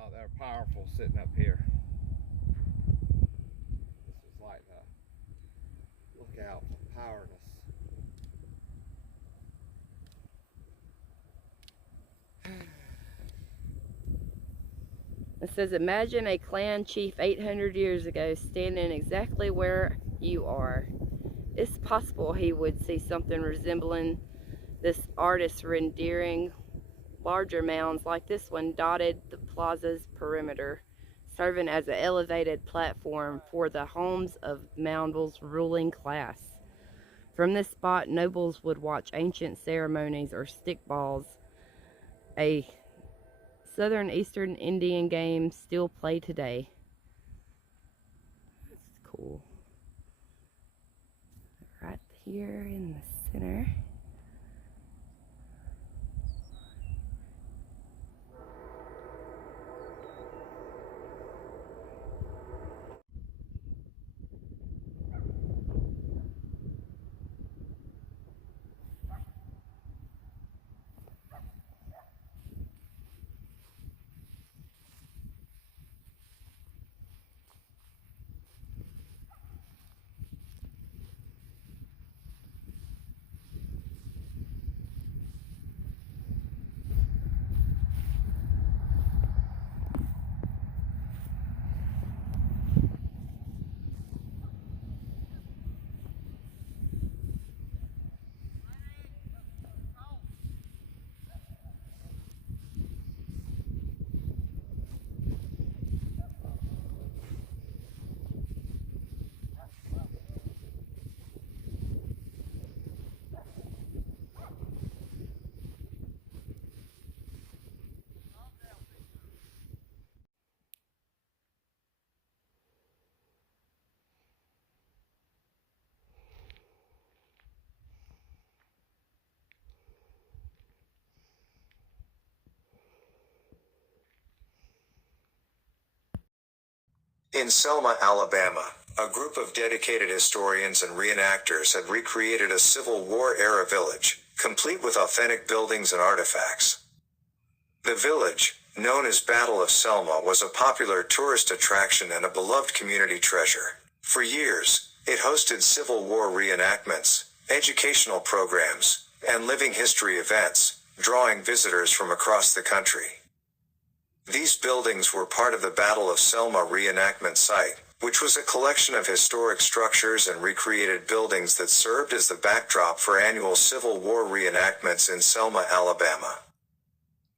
thought they were powerful sitting up here. This was like a lookout for powerless. It says, imagine a clan chief 800 years ago standing exactly where you are. It's possible he would see something resembling this artist's rendering. Larger mounds like this one dotted the plaza's perimeter, serving as an elevated platform for the homes of Moundville's ruling class. From this spot, nobles would watch ancient ceremonies or stickballs, a southern eastern Indian game still played today. That's cool. Right here in the center. In Selma, Alabama, a group of dedicated historians and reenactors had recreated a Civil War-era village, complete with authentic buildings and artifacts. The village, known as Battle of Selma, was a popular tourist attraction and a beloved community treasure. For years, it hosted Civil War reenactments, educational programs, and living history events, drawing visitors from across the country. These buildings were part of the Battle of Selma reenactment site, which was a collection of historic structures and recreated buildings that served as the backdrop for annual Civil War reenactments in Selma, Alabama.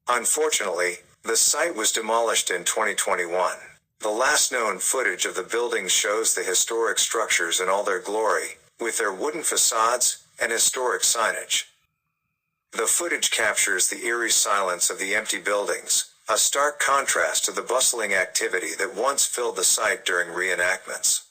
Unfortunately, the site was demolished in 2021. The last known footage of the buildings shows the historic structures in all their glory, with their wooden facades and historic signage. The footage captures the eerie silence of the empty buildings, a stark contrast to the bustling activity that once filled the site during reenactments.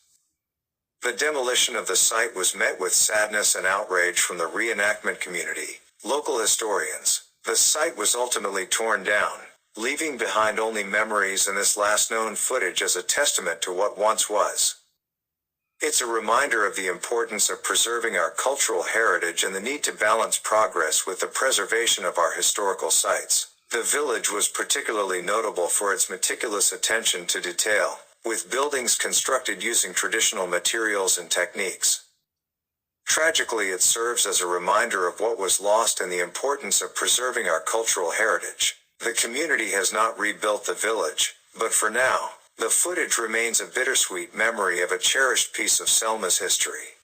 The demolition of the site was met with sadness and outrage from the reenactment community, local historians. The site was ultimately torn down, leaving behind only memories and this last known footage as a testament to what once was. It's a reminder of the importance of preserving our cultural heritage and the need to balance progress with the preservation of our historical sites. The village was particularly notable for its meticulous attention to detail, with buildings constructed using traditional materials and techniques. Tragically, it serves as a reminder of what was lost and the importance of preserving our cultural heritage. The community has not rebuilt the village, but for now, the footage remains a bittersweet memory of a cherished piece of Selma's history.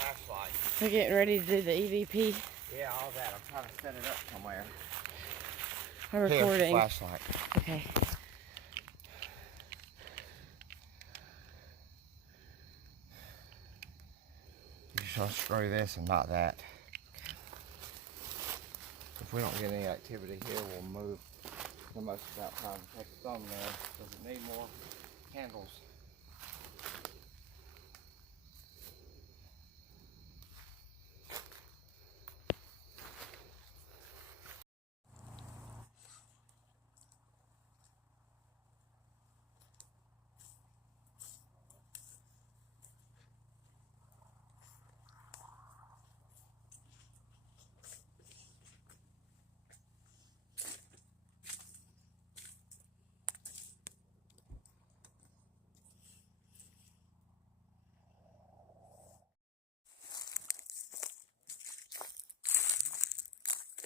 Flashlight. We're getting ready to do the EVP. Yeah, all that. I'm trying to set it up somewhere. I'm recording. Flashlight. Okay. You should unscrew this and not that. If we don't get any activity here, we'll move. The most about time to take a thumbnail. Does it need more candles?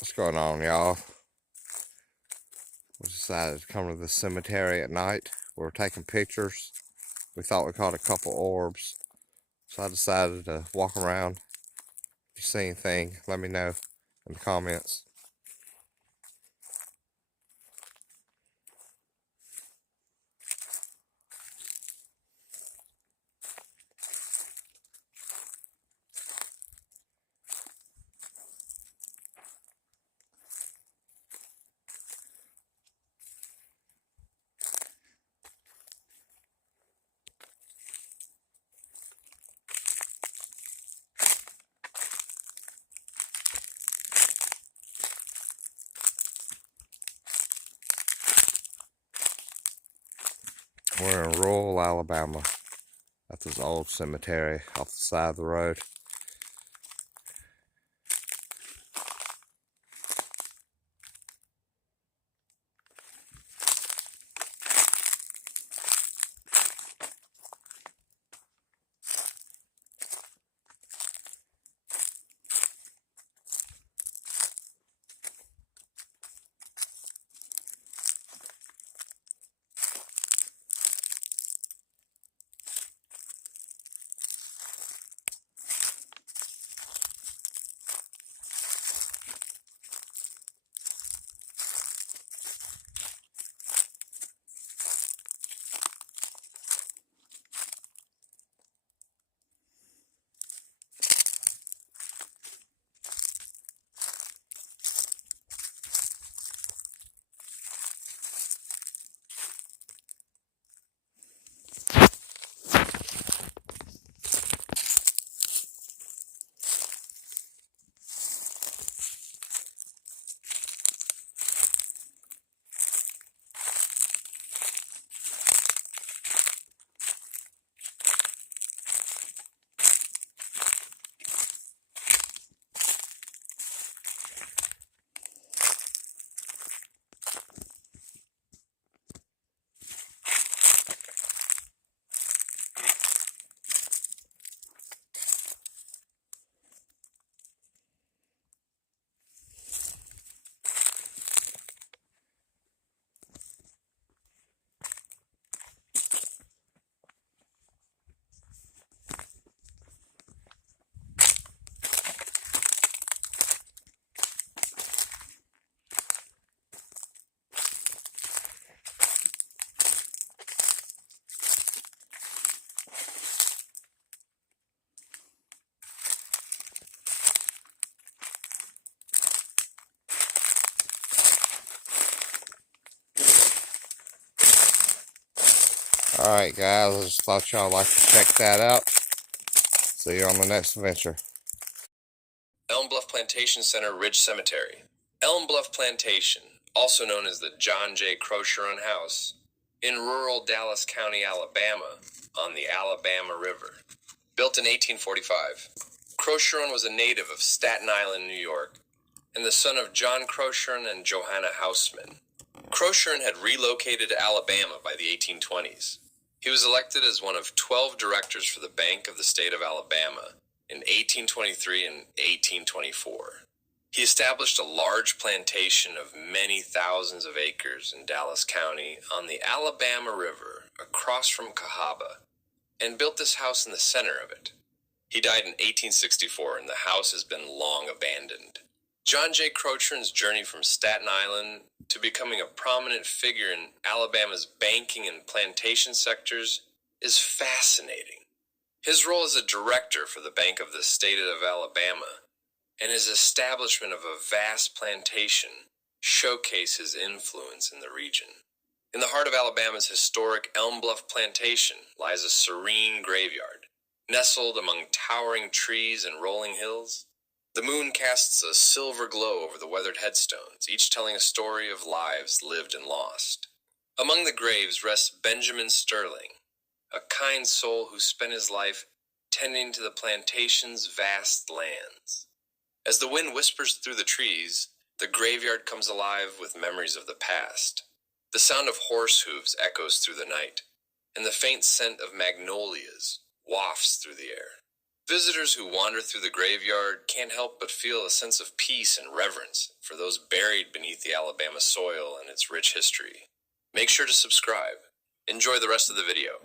What's going on, y'all? We decided to come to the cemetery at night. We were taking pictures. We thought we caught a couple orbs. So I decided to walk around. If you see anything, let me know in the comments. We're in rural Alabama at this old cemetery off the side of the road. Alright guys, I just thought y'all like to check that out. See you on the next adventure. Elm Bluff Plantation Center Ridge Cemetery. Elm Bluff Plantation, also known as the John J. Crocheron House, in rural Dallas County, Alabama, on the Alabama River. Built in 1845, Crocheron was a native of Staten Island, New York, and the son of John Crocheron and Johanna Houseman. Crocheron had relocated to Alabama by the 1820s. He was elected as one of 12 directors for the Bank of the State of Alabama in 1823 and 1824. He established a large plantation of many thousands of acres in Dallas County on the Alabama River across from Cahaba, and built this house in the center of it. He died in 1864, and the house has been long abandoned. John J. Crocheron's journey from Staten Island to becoming a prominent figure in Alabama's banking and plantation sectors is fascinating. His role as a director for the Bank of the State of Alabama and his establishment of a vast plantation showcase his influence in the region. In the heart of Alabama's historic Elm Bluff Plantation lies a serene graveyard, nestled among towering trees and rolling hills. The moon casts a silver glow over the weathered headstones, each telling a story of lives lived and lost. Among the graves rests Benjamin Sterling, a kind soul who spent his life tending to the plantation's vast lands. As the wind whispers through the trees, the graveyard comes alive with memories of the past. The sound of horse hooves echoes through the night, and the faint scent of magnolias wafts through the air. Visitors who wander through the graveyard can't help but feel a sense of peace and reverence for those buried beneath the Alabama soil and its rich history. Make sure to subscribe. Enjoy the rest of the video.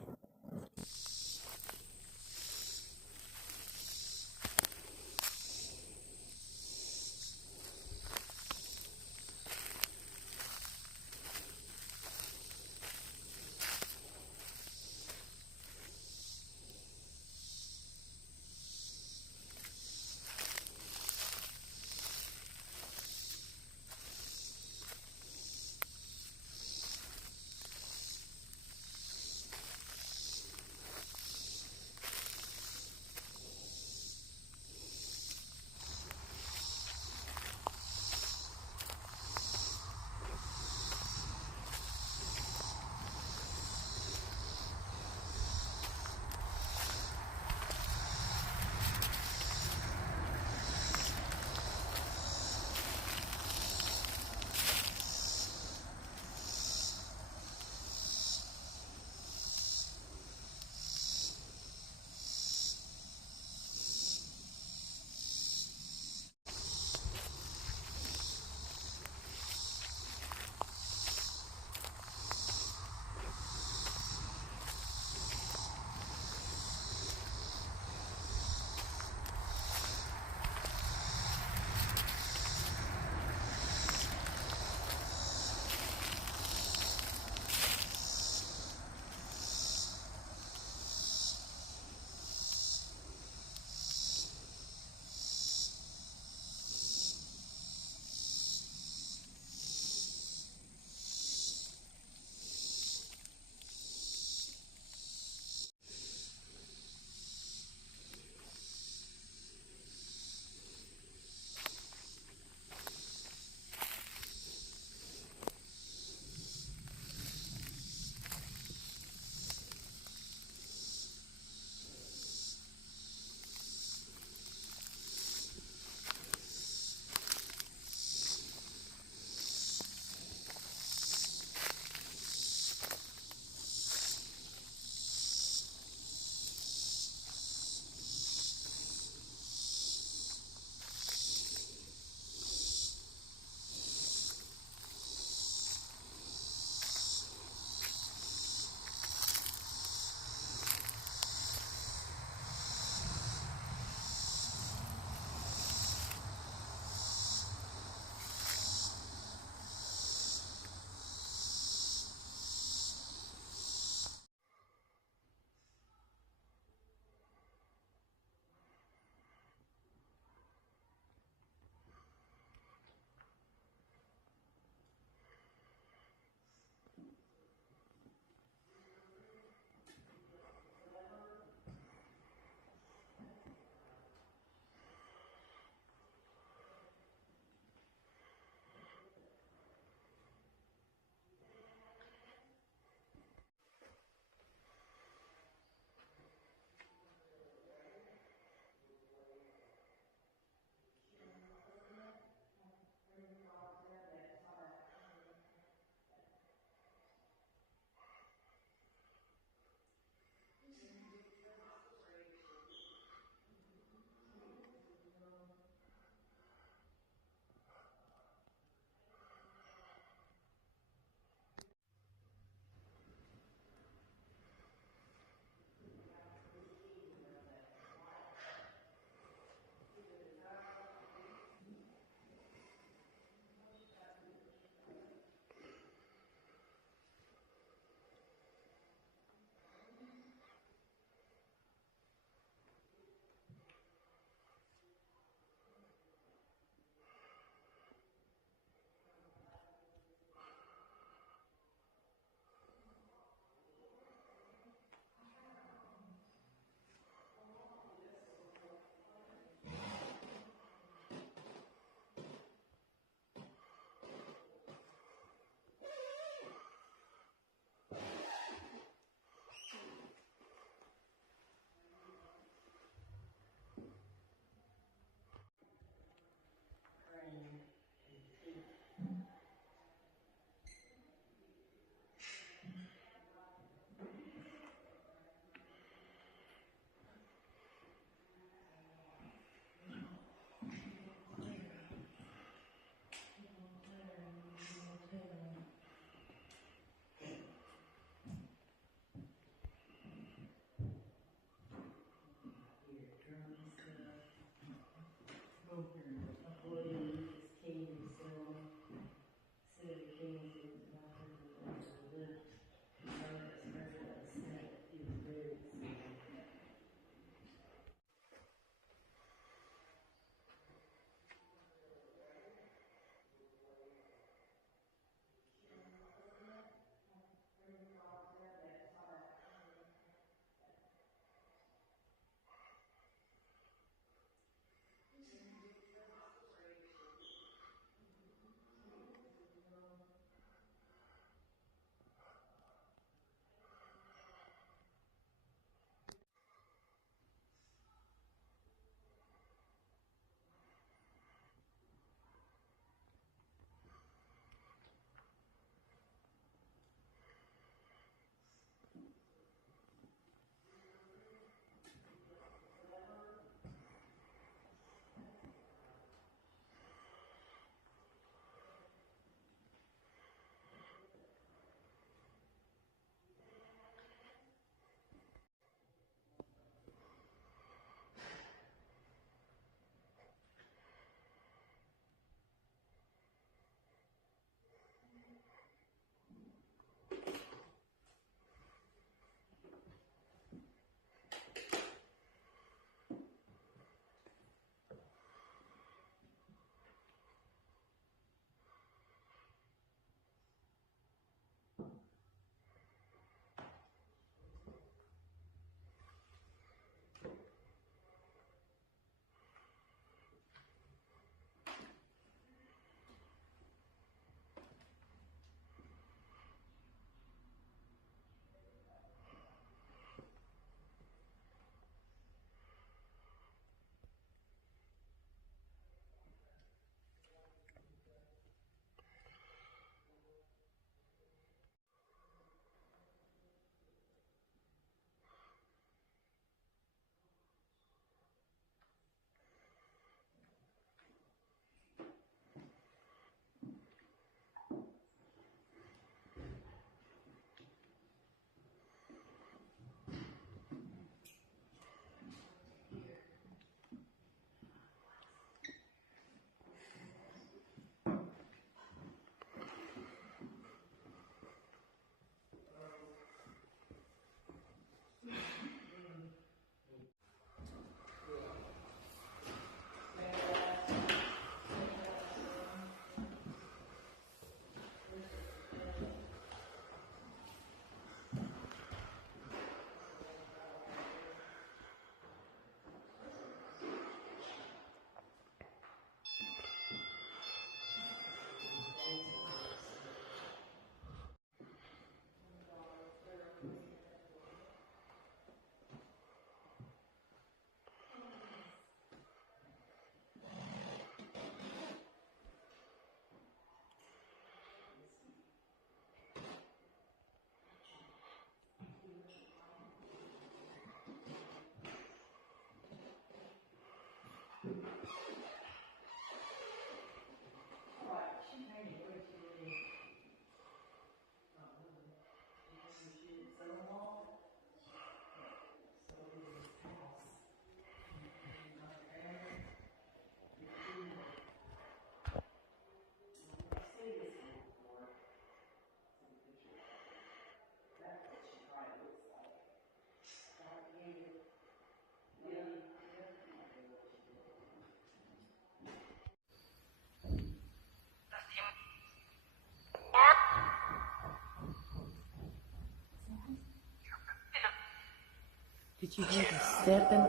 Did you hear the stepping?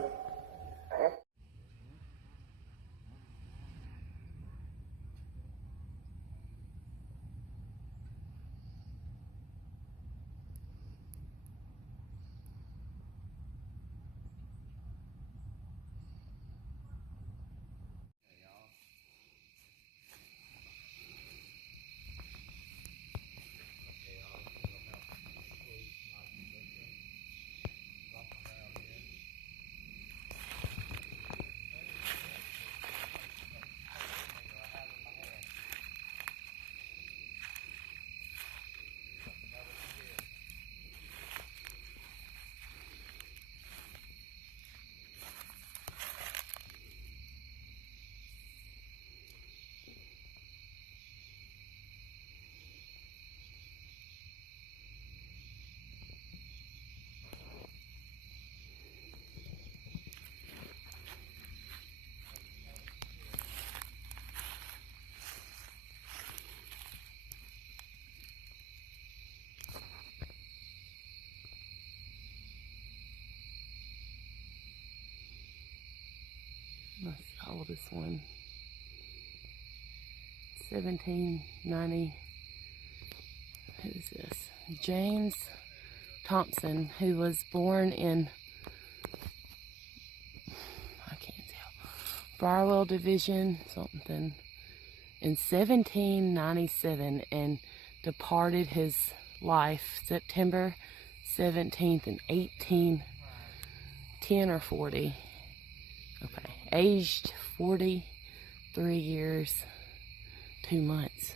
Let's call this one 1790. Who's this? James Thompson, who was born in, I can't tell, Barwell Division, something, in 1797 and departed his life September 17th in 1810 or 40. Okay, aged 43 years, 2 months.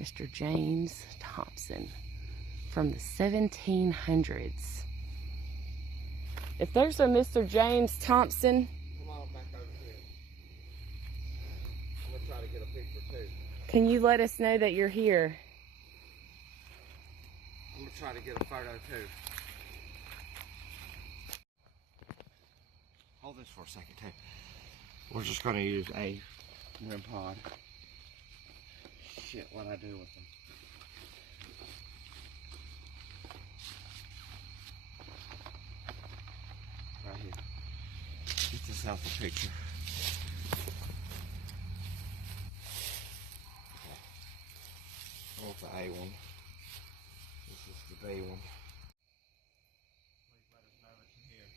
Mr. James Thompson from the 1700s. If there's a Mr. James Thompson, Come on back over here. I'm gonna try to get a picture too. can you let us know that you're here? I'm gonna try to get a photo too. Hold this for a second too. We're just gonna use a REM pod. Shit, what I do with them. Right here. Get this out the picture. I want the A one. This is the B one. Please let us know that you're here.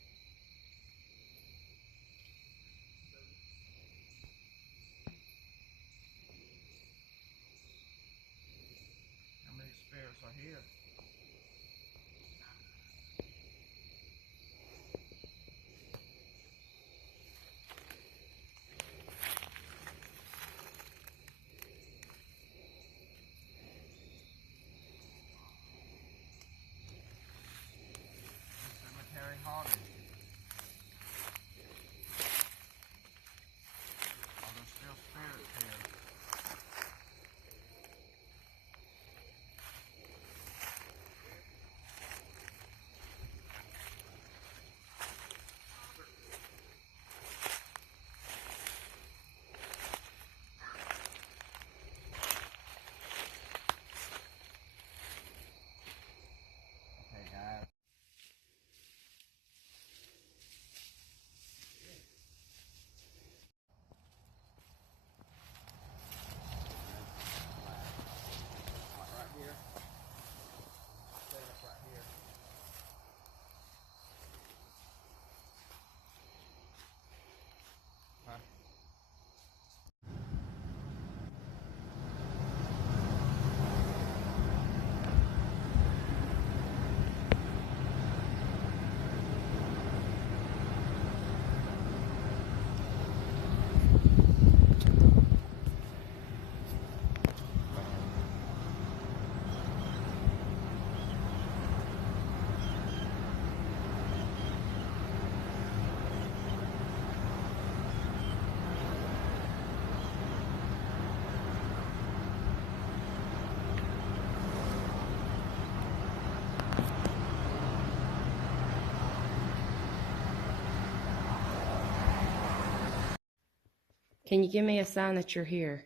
How many spirits are here? Cemetery haunted. Are there still spirits here? Okay, guys. Right here. Set up right here. Huh? Can you give me a sign that you're here?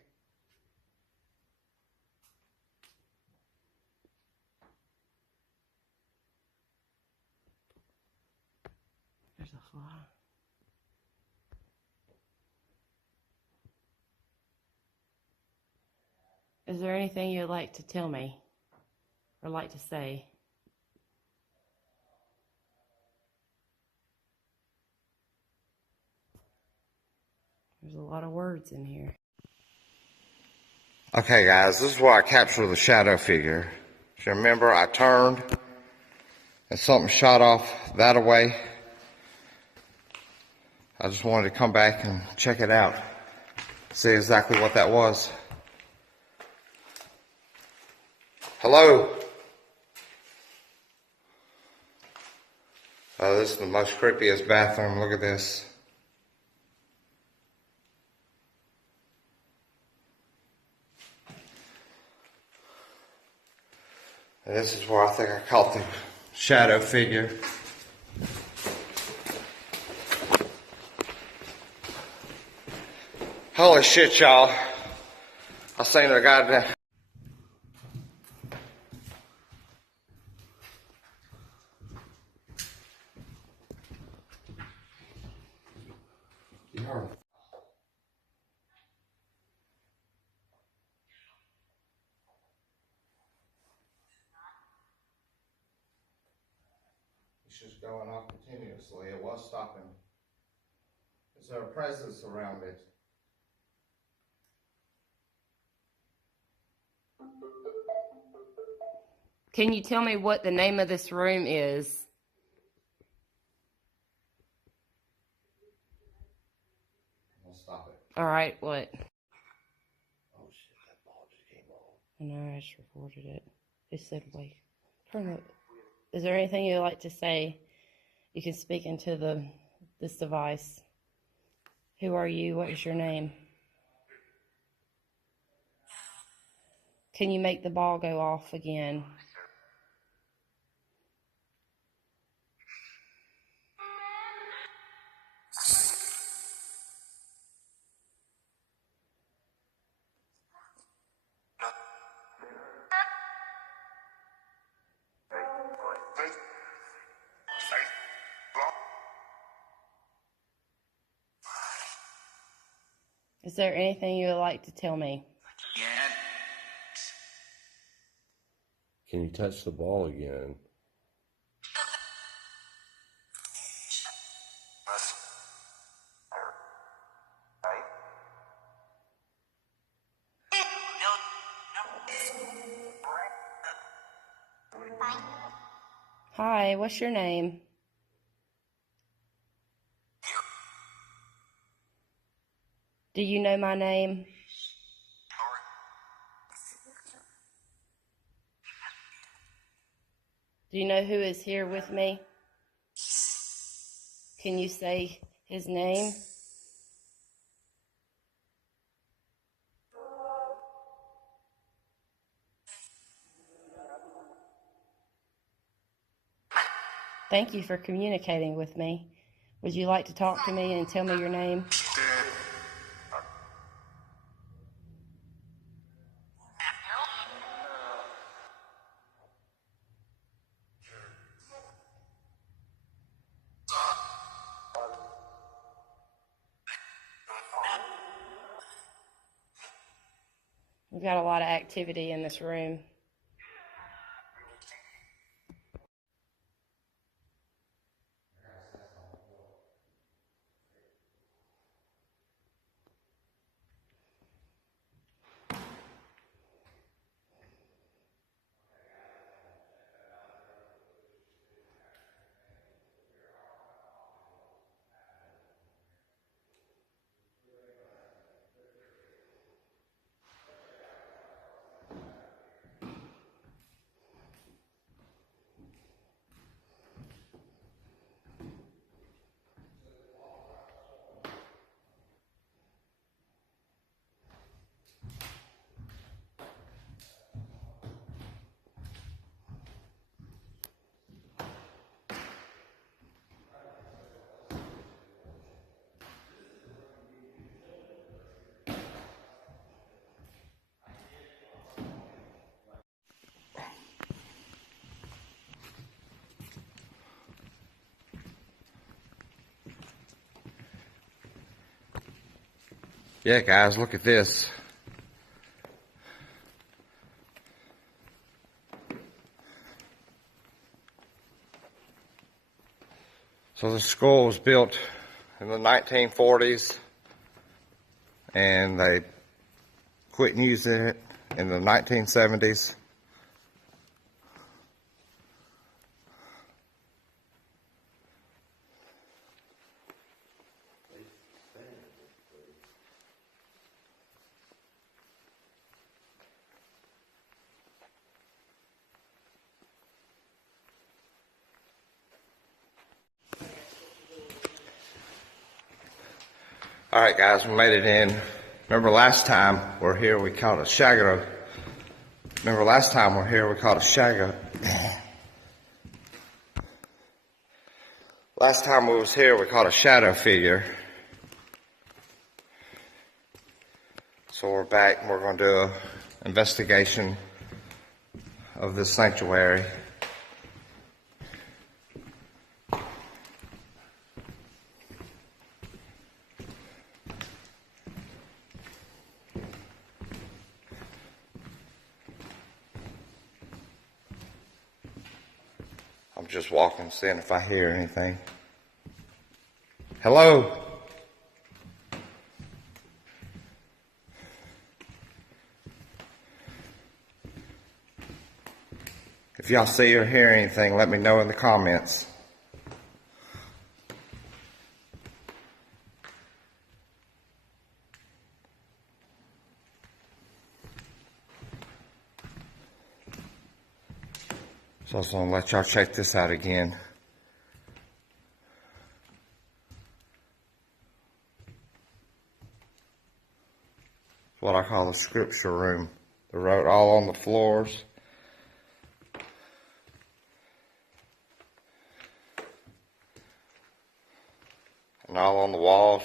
There's a fly. Is there anything you'd like to tell me or like to say? There's a lot of words in here. Okay, guys, this is where I capture the shadow figure. If you remember, I turned and something shot off that away. I just wanted to come back and check it out, see exactly what that was. Hello? Oh, this is the most creepiest bathroom. Look at this. And this is where I think I caught the shadow figure. Holy shit, y'all. I seen a goddamn... It's just going off continuously. It was stopping. Is there a presence around it? Can you tell me what the name of this room is? I'll stop it. All right, what? Oh shit, that ball just came on. I know, I just reported it. It said wait. Is there anything you'd like to say? You can speak into this device. Who are you? What is your name? Can you make the ball go off again? Is there anything you would like to tell me? Can you touch the ball again? Hi, what's your name? Do you know my name? Do you know who is here with me? Can you say his name? Thank you for communicating with me. Would you like to talk to me and tell me your name? We've got a lot of activity in this room. Yeah, guys, look at this. So the school was built in the 1940s, and they quit using it in the 1970s. All right, guys, we made it in. Remember last time we're here, we caught a shagger. Remember last time we're here, we caught a shagger. Last time we was here, we caught a shadow figure. So we're back and we're going to do an investigation of this sanctuary. I'm just walking, seeing if I hear anything. Hello? If y'all see or hear anything, let me know in the comments. So I was going to let y'all check this out again. It's what I call the scripture room. They wrote all on the floors. And all on the walls.